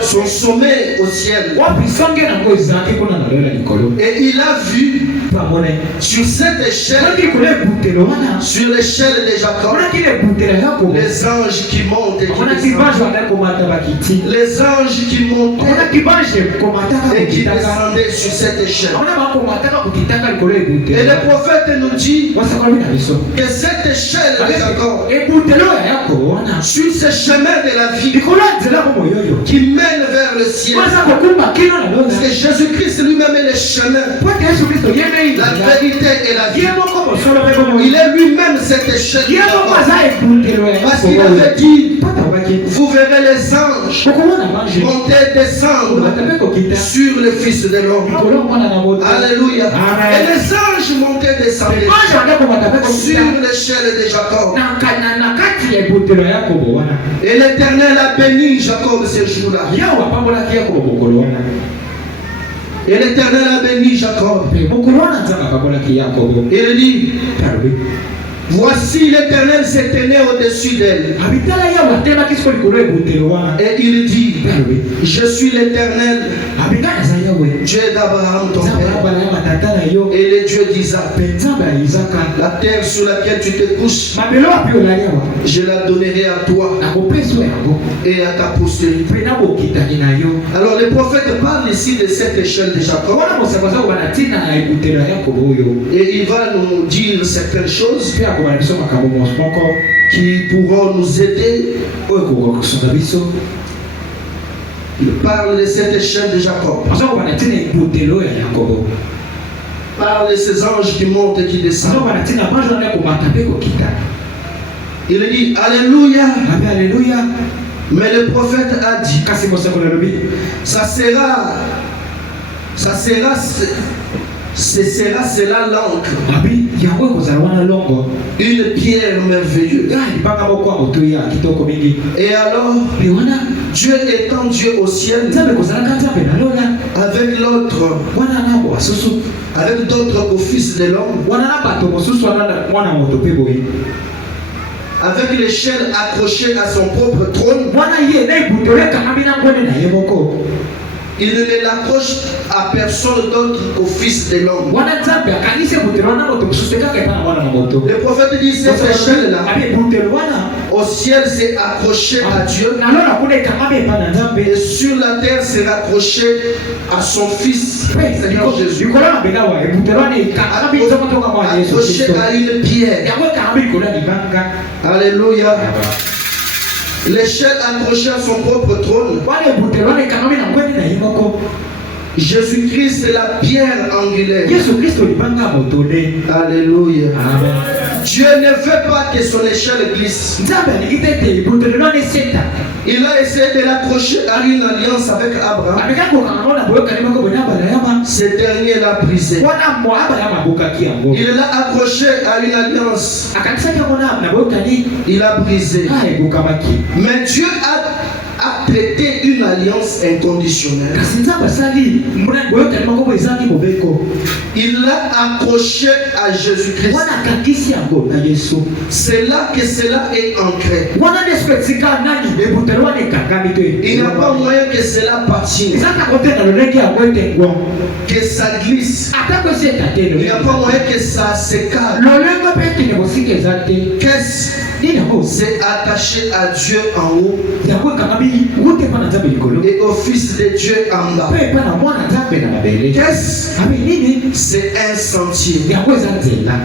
son sommet au ciel. Et il a vu sur cette échelle, sur l'échelle de Jacob, les anges qui montent et qui descendent. Les anges qui montaient et qui descendaient sur cette échelle. Et le prophète nous dit que cette échelle de Jacob, sur ce chemin de la vie qui mène vers le ciel, parce que Jésus-Christ lui-même est le chemin, la vérité et la vie. Il est lui-même cette échelle. Parce qu'il avait dit, vous verrez les anges monter et descendre sur le Fils de l'homme. Alléluia. Et les anges montaient et descendaient sur l'échelle de Jacob. Et l'Éternel a béni Jacob ce jour-là. Et l'Éternel a béni Jacob. Et il dit, voici l'Éternel s'est tenu au-dessus d'elle. Et il dit, je suis l'Éternel, Dieu d'Abraham ton père, et le Dieu d'Isaac. La terre sur laquelle tu te couches, je la donnerai à toi et à ta postérité. Alors le prophète parle ici de cette échelle de Jacob. Et il va nous dire certaines choses qui pourront nous aider. Il parle de cette échelle de Jacob. Parle de ces anges qui montent et qui descendent. Il dit Alléluia. Alléluia. Mais le prophète a dit, ça sera cela l'encre, une pierre merveilleuse. Et alors, Dieu étant Dieu au ciel, avec l'autre, avec d'autres au Fils de l'homme, avec l'échelle accrochée à son propre trône, il ne l'accroche à personne d'autre qu'au Fils de l'homme. Le prophète dit cette échelle-là, au ciel c'est accroché à Dieu, et sur la terre c'est accroché à son Fils, Seigneur Jésus. Accroché à une pierre. Alléluia. L'échelle accrochée à son propre trône. Jésus-Christ est la pierre angulaire. Alléluia. Amen. Dieu ne veut pas que son échelle glisse. Il a essayé de l'accrocher à une alliance avec Abraham. Ce dernier l'a brisé. Il l'a accroché à une alliance. Il a brisé. Mais Dieu a traité une alliance inconditionnelle. Il l'a accroché à Jésus-Christ. C'est là que cela est ancré. Il n'y a pas moyen que cela patine, que ça glisse. Il n'y a pas moyen que ça s'écarte. Qu'est-ce? C'est attaché à Dieu en haut. et au Fils de Dieu en bas. Qu'est-ce? C'est un sentier.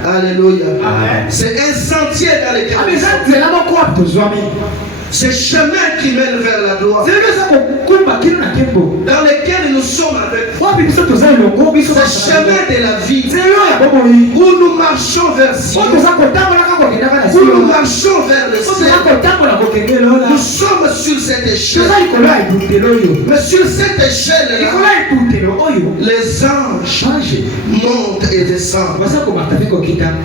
Alléluia. C'est un sentier dans lequel c'est chemin qui mène vers la gloire, dans lequel nous sommes avec vous. C'est chemin de la vie où nous marchons vers Sion, où nous marchons vers le ciel. Nous sommes sur cette échelle, mais sur cette échelle les anges montent et descendent.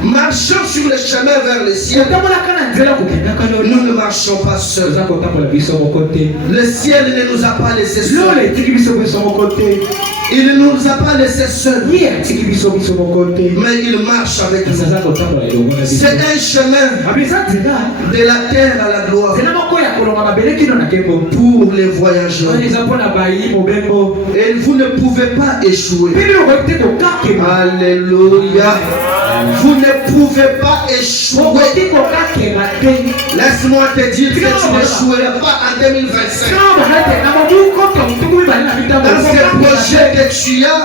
Marchons sur le chemin vers le ciel. Nous ne marchons pas seuls. Le ciel ne nous a pas laissés seuls. Il ne nous a pas laissés seuls, mais il marche avec nous. C'est un chemin de la terre à la gloire pour les voyageurs. Et vous ne pouvez pas échouer. Alléluia. Vous ne pouvez pas échouer. Laisse-moi te dire que tu n'échoueras pas en 2025. Dans ce projet que tu as,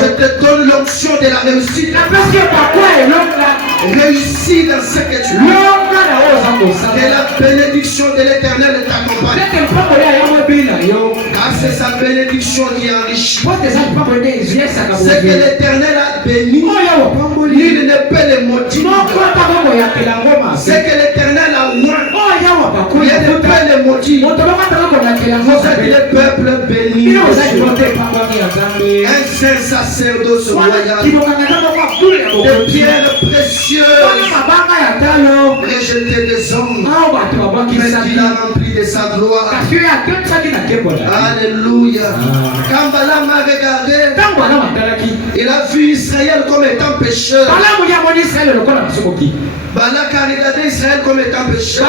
je te donne l'option de la réussite. Réussis dans ce que tu as. Que la bénédiction de l'Éternel t'accompagne. Car c'est sa bénédiction qui enrichit. C'est que l'Éternel a béni. Nul ne peut les maudire. C'est que l'Éternel a oint. Il ne peut les maudire. Vous êtes le peuple béni. Un saint sacerdoce royal. Des pierres précieuses rejetées des hommes, mais qu'il a rempli de sa gloire. Alléluia. Quand Balaam a regardé, il a vu Israël comme étant pécheur. Balak a regardé Israël comme étant pécheur.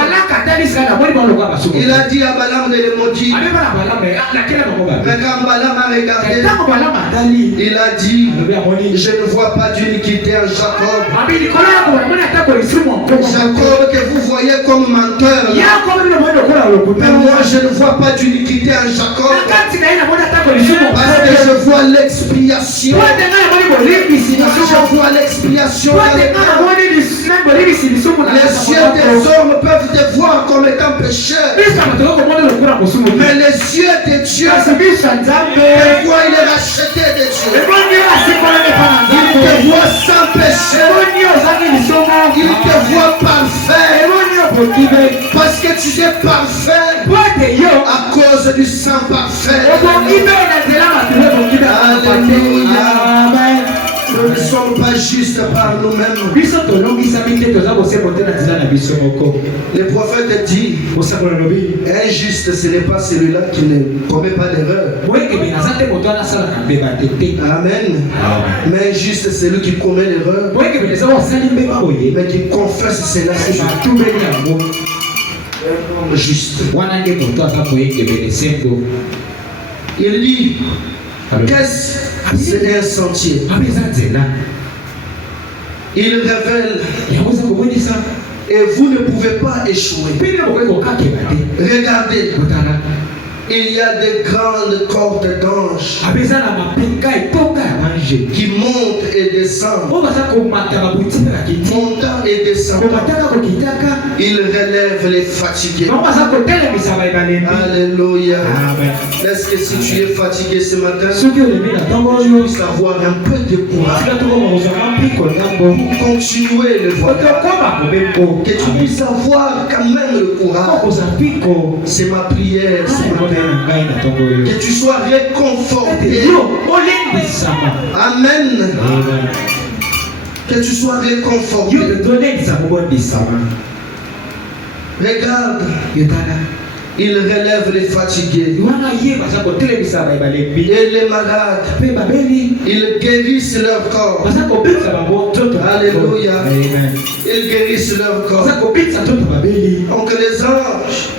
Il a dit à Balaam de le maudire. Mais quand Balaam a regardé, il a dit, je ne vois pas d'iniquité en Jacob. Jacob que vous voyez comme menteur, mais moi je ne vois pas d'iniquité en Jacob, parce que je vois l'expiation. Je vois l'expiation. Les yeux des hommes peuvent te voir comme étant pécheur, mais les yeux de Dieu te voient, il est racheté de Dieu. Il te voit sans péché. Il te voit parfait, parce que tu es parfait à cause du sang parfait. Alléluia. Nous ne sommes pas justes par nous-mêmes. Le prophète dit, injuste, ce n'est pas celui-là qui ne commet pas d'erreur. Amen. Mais injuste, c'est celui qui commet l'erreur, mais qui confesse cela. Juste. Il dit, qu'est-ce? C'est un sentier. Il révèle. Et vous ne pouvez pas échouer. Regardez. Il y a des grandes cordes d'anges qui montent et descendent. Montant et descendant. Il relève les fatigués. Alléluia. Est-ce que si tu es fatigué ce matin, tu puisses avoir un peu de courage pour continuer le voyage, que tu puisses avoir quand même le courage. C'est ma prière ce matin. Que tu sois réconforté. Amen. Que tu sois réconforté. Regarde. Il relève les fatigués et les malades. Il guérissent leur corps. Alléluia. Ils guérissent leur corps. Donc les anges,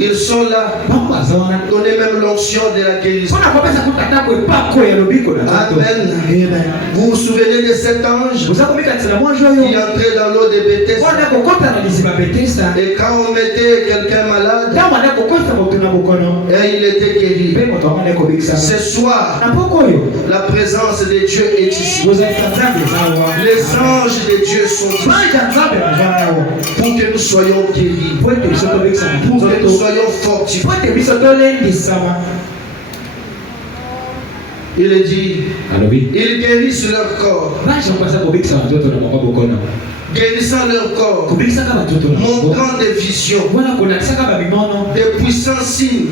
ils sont là. Donnez même l'onction de la guérison. Amen. Vous vous souvenez de cet ange qui entrait dans l'eau de Bethesda? Et quand on mettait quelqu'un malade, et il était guéri. Ce soir, la présence de Dieu est ici. Les anges de Dieu sont ici pour que nous soyons guéris, pour que nous soyons fortifiés. Il dit, il guérit sur leur corps, guérissant leur corps, montrant des visions, des puissants signes,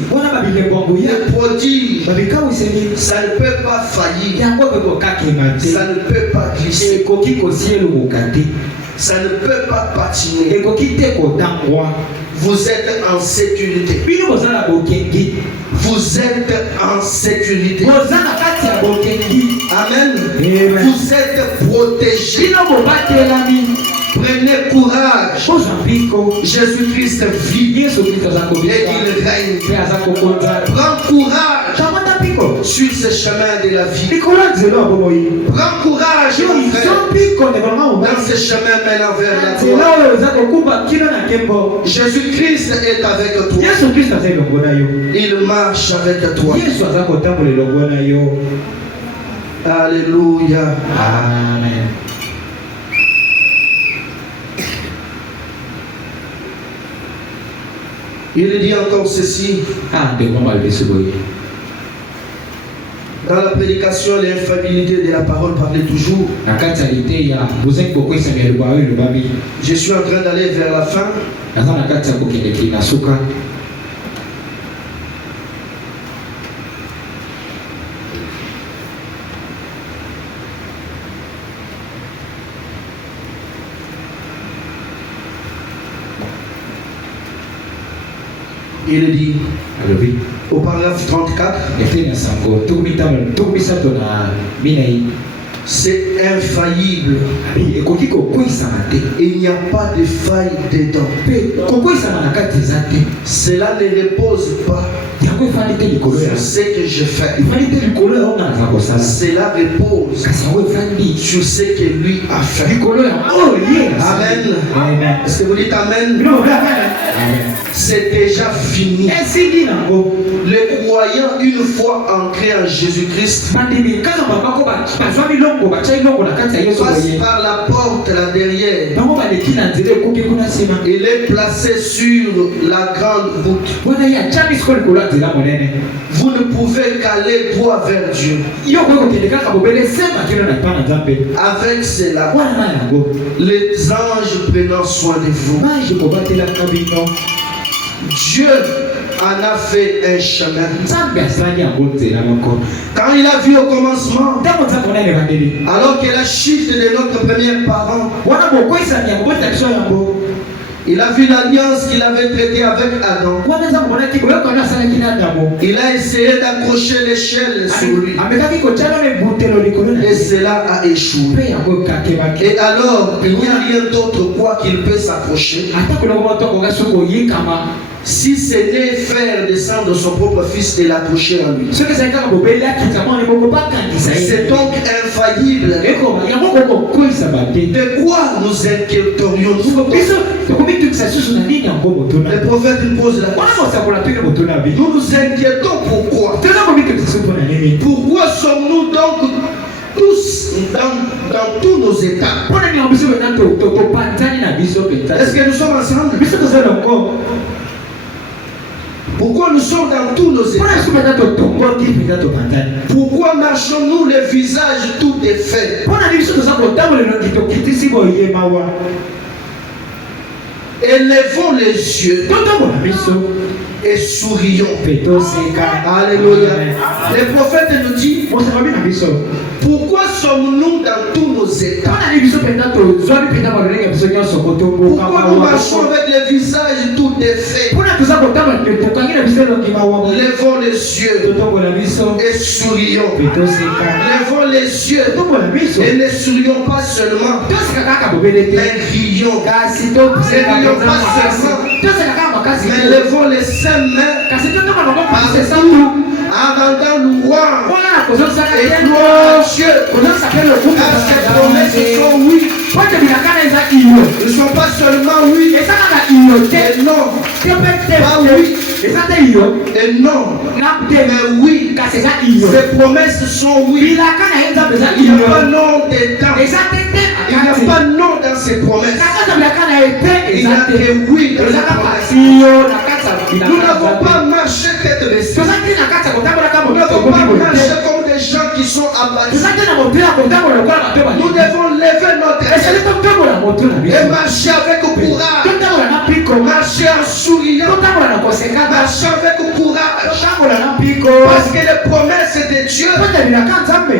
des prodiges. Ça ne peut pas faillir, ça ne peut pas glisser, ça ne peut pas patiner. Vous êtes en sécurité. Vous êtes en sécurité. Amen. Vous êtes protégés. Prenez courage. Jésus-Christ vit et il règne. Prends courage sur ce chemin de la vie. Prends courage dans ce chemin menant vers la gloire. Jésus-Christ est avec toi. Il marche avec toi. Alléluia. Amen. Il dit encore ceci. Dans la prédication, l'infaillibilité de la parole parlait toujours. Je suis en train d'aller vers la fin. Il dit au paragraphe 34, c'est infaillible. Il n'y a pas de faille dedans. Cela ne repose pas sur ce que je fais. Cela repose sur ce que lui a fait. Amen. Est-ce que vous dites Amen? C'est déjà fini. Les croyants, une fois entrés en Jésus-Christ, passent par la porte là derrière. Il est placé sur la grande voûte. Vous ne pouvez qu'aller droit vers Dieu. Avec cela, les anges prenant soin de vous. Dieu en a fait un chemin. Quand il a vu au commencement, alors que la chute de notre premier parent, il a vu l'alliance qu'il avait traitée avec Adam. Il a essayé d'accrocher l'échelle sur lui. Et cela a échoué. Et alors, il n'y a rien d'autre quoi qu'il peut s'accrocher. Si ce n'est faire descendre son propre fils et l'accrocher à lui. C'est donc infaillible. De quoi nous inquiéterions-nous? Le prophète pose la question. Nous nous inquiétons pourquoi? Pourquoi sommes-nous donc tous dans tous nos états? Est-ce que nous sommes ensemble? Pourquoi nous sommes dans tous nos états? Pourquoi marchons-nous les visages tout défaits? Élevons les yeux et sourions. Alléluia. Le prophète nous dit, pourquoi sommes-nous dans tous nos états? Pourquoi nous marchons avec les visages tout défaits? Levons les yeux et sourions. Levons les yeux et ne sourions pas seulement, mais rions. Ne rions pas seulement, mais levons les 5 mains partout en rendant louange et gloire à Dieu. Car ces promesses sont oui. Ne sont pas seulement oui et non. Pas oui et non. Mais oui. Ces promesses sont oui. Il n'y a pas non dedans. Il n'y a pas non dans ces promesses. Il n'y a que oui dans les promesses. Nous n'avons pas marché tête baissée. Nous n'avons pas marché comme des gens qui sont abattus. Nous devons lever notre tête et marcher avec courage. Marcher en souriant. Marcher avec courage. Parce que les promesses de Dieu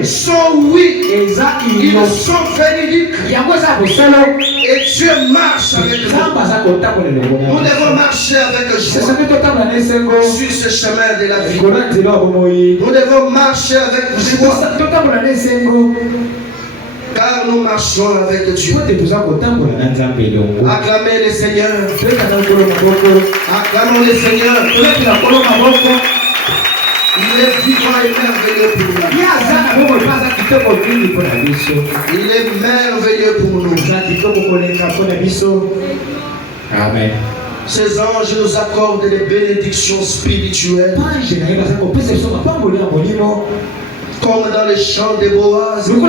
sont oui. Ils sont véridiques. Et Dieu marche avec nous. Nous devons marcher avec joie sur ce chemin de la vie. Nous devons marcher avec joie. Car nous marchons avec Dieu. Acclamez le Seigneur. Acclamons le Seigneur. Il est vivant et merveilleux pour nous. Il est merveilleux pour nous. Amen. Ces anges nous accordent des bénédictions spirituelles. Comme dans les champs de Boaz. Comme dans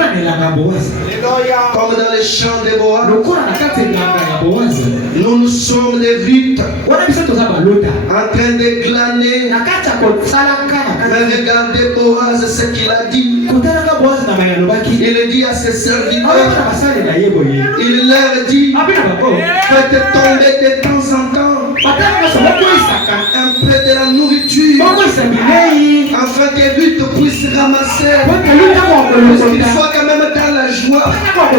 les champs de Boaz. Nous sommes des vites en train de glaner. Mais regardez Boaz ce qu'il a dit. Il dit à ses serviteurs, il leur dit, faites tomber de temps en temps un peu de la nourriture afin que lui puisse ramasser. Pour qu'il soit quand même dans la joie, pour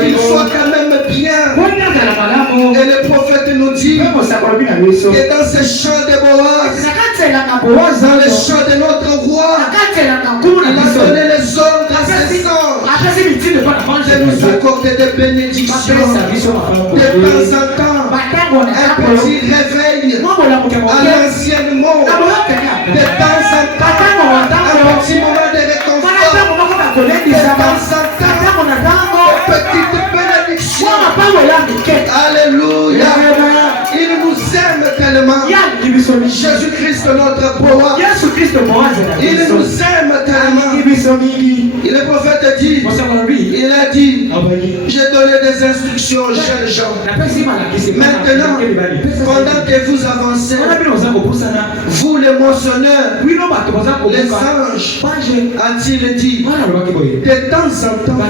qu'il soit quand même bien. Et le prophète nous dit que dans ces champs de Boaz, dans les champs de notre roi, il a donné les ordres à ses anges de nous accorder des bénédictions de temps en temps. Un petit réveil à l'ancienne mort. De temps en temps, un petit moment de réconfort. De temps en temps, petite bénédiction. Alléluia. Il nous aime tellement. Jésus-Christ notre Boaz. Il nous aime tellement. Et le prophète dit, il a dit, j'ai donné des instructions aux jeunes gens. Maintenant, pendant que vous avancez, vous les moissonneurs, les anges, a-t-il dit, de temps en temps,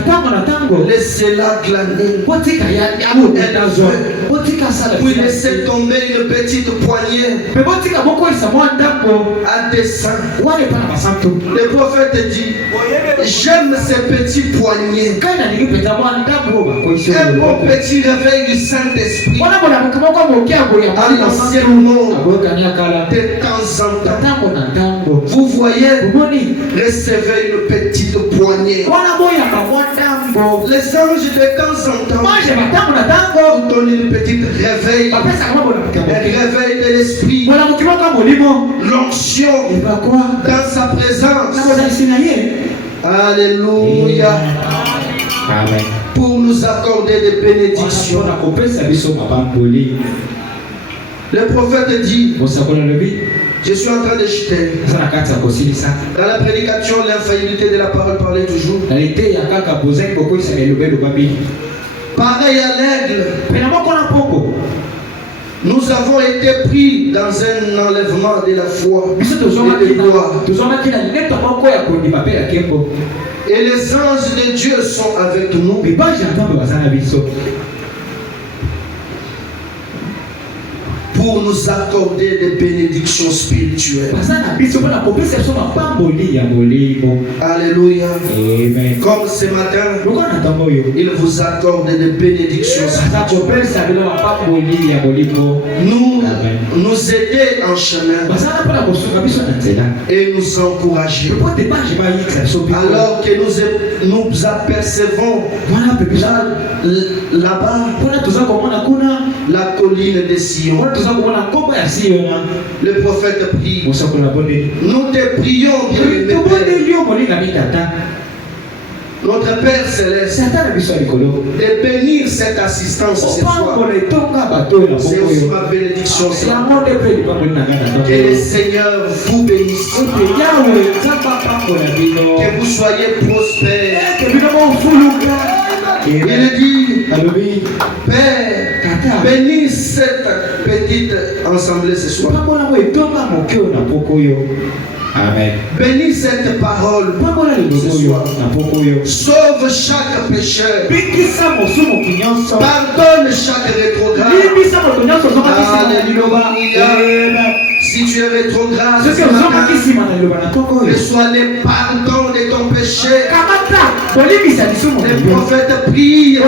laissez-la glaner. Puis laissez tomber une petite poignée à dessein. Le prophète dit, j'aime ces petits poignets. Un bon petit réveil du Saint-Esprit à l'ancien monde. De temps en temps, vous voyez, recevez une petite poignée. Les anges de temps en temps vous donnent une petite réveil. Un réveil de l'esprit. L'onction dans sa présence. Alléluia. Amen. Pour nous accorder des bénédictions. Le prophète dit, je suis en train de jeter. Dans la prédication, l'infaillibilité de la parole parlait toujours. Pareil à l'aigle, nous avons été pris dans un enlèvement de la foi et de gloire. Et les anges de Dieu sont avec nous. Pour nous accorder des bénédictions spirituelles. Alléluia. Amen. Comme ce matin, il vous accorde des bénédictions spirituelles. Nous aider en chemin et nous encourager. Alors que nous apercevons là-bas la colline de Sion. Le prophète prie. Nous te prions, bien-aimé Père. Notre Père Céleste, de bénir cette assistance ce soir. C'est aussi ma bénédiction. Que le Seigneur vous bénisse. Que vous soyez prospères. Il dit, Père, bénis cette petite assemblée ce soir. Amen. Bénis cette parole ce soir. Sauve chaque pécheur. Pardonne chaque rétrograde. Alléluia. Si tu es rétrograde, reçois les pardons de ton péché. Les prophètes prient et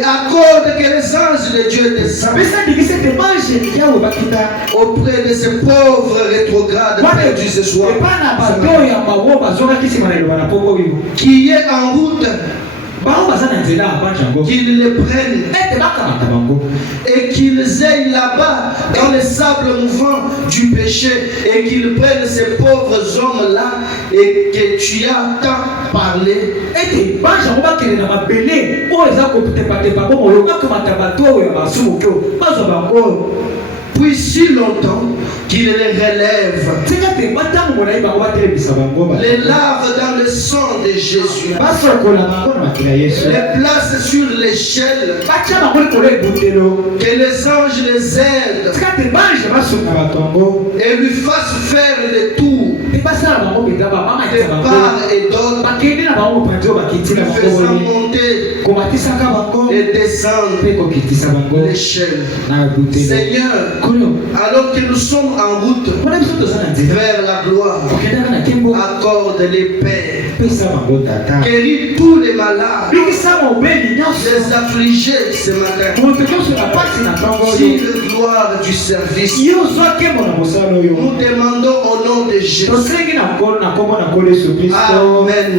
accorde que les anges de Dieu descendent auprès de ces pauvres rétrogrades perdus ce soir, qui est en route, qu'ils les prennent et qu'ils aillent là-bas dans les sables mouvants du péché et qu'ils prennent ces pauvres hommes-là et que tu as tant parlé. Puis si longtemps qu'il les relève, les lave dans le sang de Jésus, les place sur l'échelle, que les anges les aident et lui fassent faire le tour de part et d'autre, faisant monter et descendre l'échelle. Seigneur, alors que nous sommes en route vers la gloire, accorde les paix, guéris tous les malades, les affligés ce matin, si le gloire du service. Nous demandons au nom de Jésus. Amen.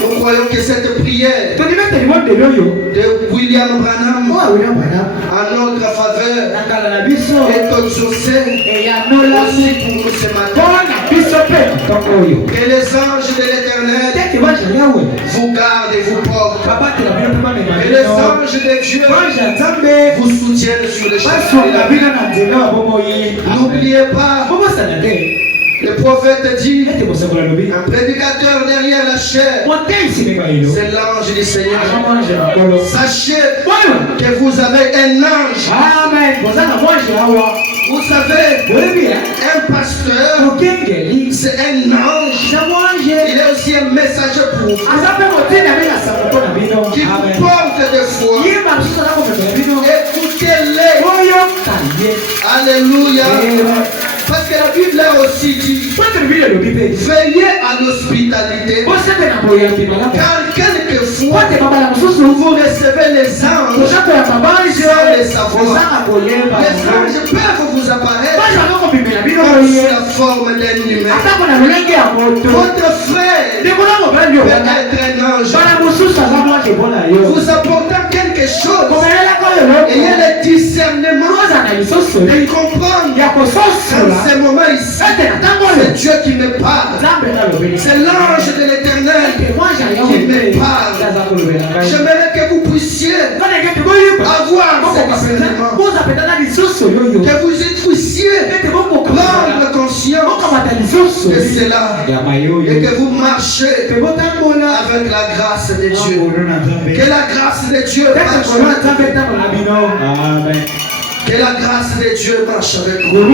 Nous croyons que cette prière de William Branham en notre faveur est exaucée aussi pour nous ce matin. Que les anges de l'Éternel vous gardent et vous portent. Que les anges de Dieu vous soutiennent sur le chemin. N'oubliez pas, le prophète dit, un prédicateur derrière la chair, c'est l'ange du Seigneur. Sachez que vous avez un ange. Vous savez, un pasteur, c'est un ange. Il est aussi un messager pour vous, qui vous porte de foi. Écoutez-les. Alléluia. Parce que la Bible a aussi dit, veillez à l'hospitalité, car quelquefois vous recevez les anges sans les savoir. Les anges peuvent vous apparaître sous la forme d'un humain. Votre frère peut être un ange vous apportant quelque chose. Ayez le discernement de comprendre ce moment ici, c'est Dieu qui me parle. C'est l'ange de l'Éternel qui me parle. J'aimerais que vous puissiez avoir cet discernement, que vous puissiez prendre conscience de cela et que vous marchez avec la grâce de Dieu. Que la grâce de Dieu marche avec vous. Amen. Que la grâce de Dieu marche avec vous.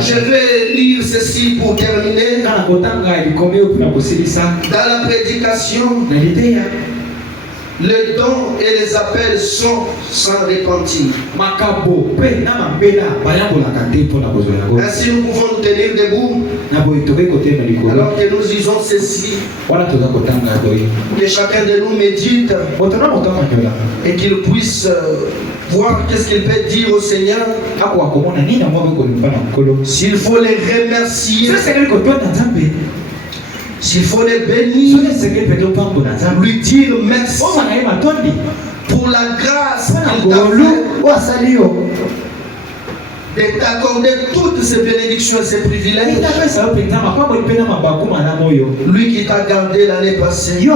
Je vais lire ceci pour terminer. Dans la prédication, les dons et les appels sont sans repentir. Ainsi nous pouvons nous tenir debout alors que nous disons ceci. Que chacun de nous médite et qu'il puisse voir qu'est-ce qu'il peut dire au Seigneur. S'il faut les remercier, s'il faut les bénir, lui dire merci pour pour la grâce qu'il t'a fait, de t'accorder toutes ces bénédictions et ces privilèges. Lui qui t'a gardé l'année passée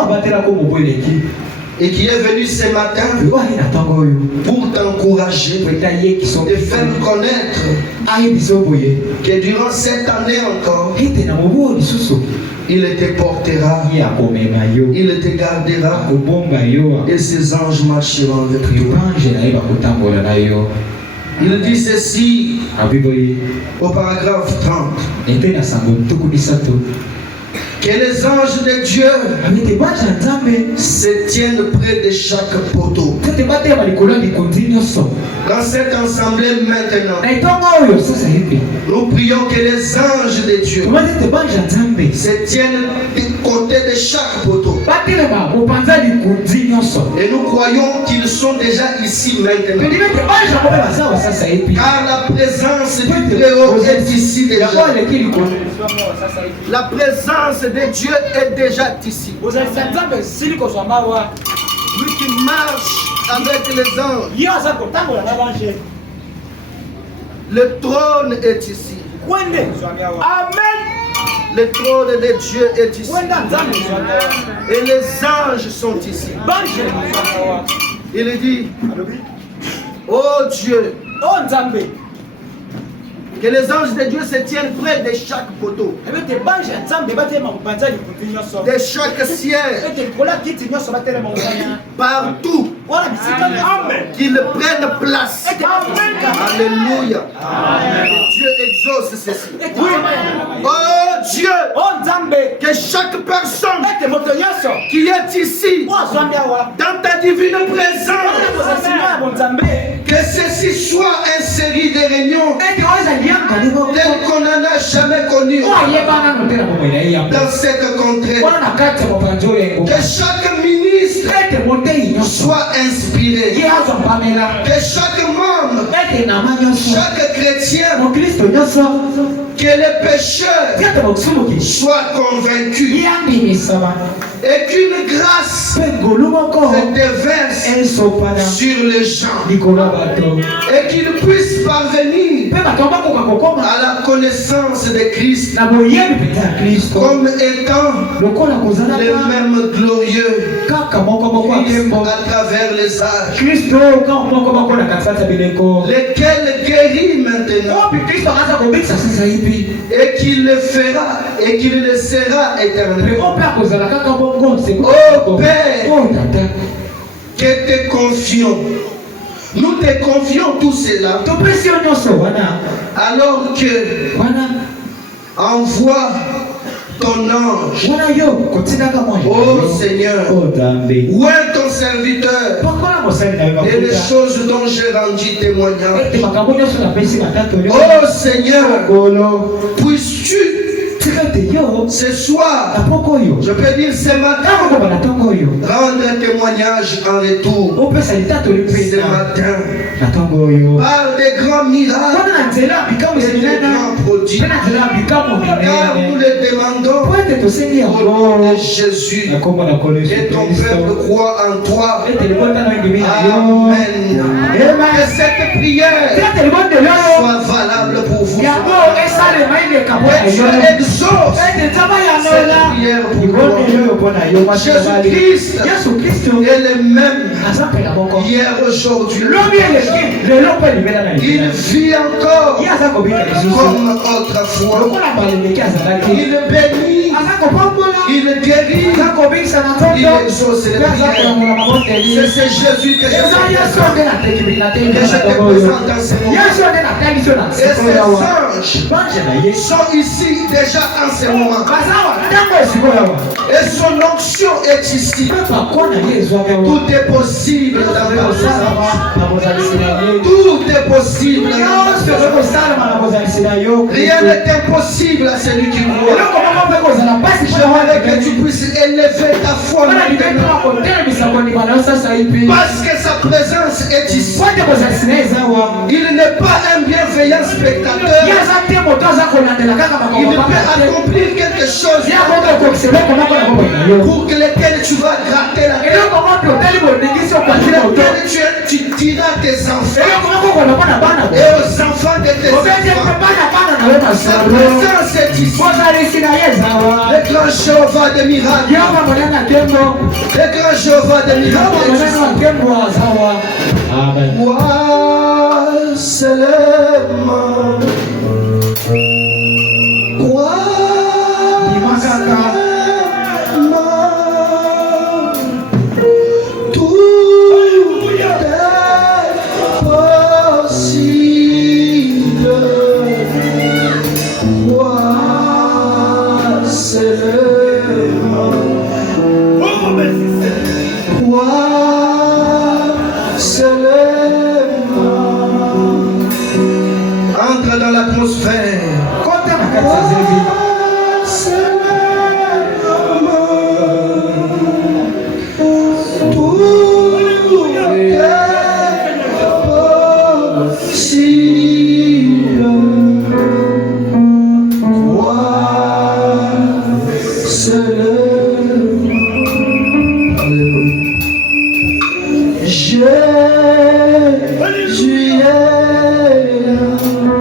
et qui est venu ce matin pour t'encourager, de faire connaître que durant cette année encore, il te portera, il te gardera et ses anges marcheront avec toi. Il dit ceci au paragraphe 30. Que les anges de Dieu se tiennent près de chaque poteau. Dans cette assemblée maintenant, nous prions que les anges de Dieu se tiennent du côté de chaque poteau. Et nous croyons qu'ils sont déjà ici maintenant. Car la présence du Très-Haut est ici déjà. La présence de Dieu est déjà ici. Lui qui marche avec les anges. Le trône est ici. Amen. Le trône de Dieu est ici. Et les anges sont ici. Il dit, oh Dieu, que les anges de Dieu se tiennent près de chaque poteau, de chaque siège, partout, qu'ils prennent place. Alléluia. Dieu exauce ceci. Oh Dieu, que chaque personne qui est ici, dans ta divine présence, que ceci soit une série de réunions tel qu'on n'en a jamais connu dans cette contrée. Que chaque ministre soit inspiré. Que chaque membre, chaque chrétien, que les pécheurs soient convaincus et qu'une grâce se déverse sur les gens et qu'ils puissent parvenir à la connaissance de Christ comme étant les mêmes glorieux à travers les âges, lesquels guérit maintenant et qu'il le fera et qu'il le sera éternellement. Oh Père, que te confions. Nous te confions tout cela. Alors que envoie ton ange. Oh Seigneur, où est ton serviteur et les choses dont j'ai rendu témoignage? Oh Seigneur, puisses-tu ce soir, je peux dire ce matin, rendre un témoignage en retour ce matin par des grands miracles et des grands prodiges, car nous les demandons au nom de Jésus et ton peuple croit en toi. Amen. Que cette prière soit valable pour vous. Cette prière pour Jésus-Christ est le même hier, aujourd'hui. Il vit encore comme autrefois. Il bénit, il guérit, il exauce les prières. C'est Jésus que je te présente en ce moment. Et ces anges sont ici déjà en ce moment. Et son onction est ici. Tout est possible dans ta vie. Tout est possible dans ta vie. Rien n'est impossible à celui qui croit. J'aimerais que tu puisses élever ta foi maintenant. Parce que sa présence est ici. Il n'est pas un bienveillant spectateur. Il peut accomplir quelque chose pour lequel tu vas gratter la terre. Tu diras à tes enfants et aux enfants de tes enfants. Cette histoire, le grand Jéhovah de miracles, le grand Jéhovah de miracles. Moi, seulement, moi, entre dans l'atmosphère. Jésus est là.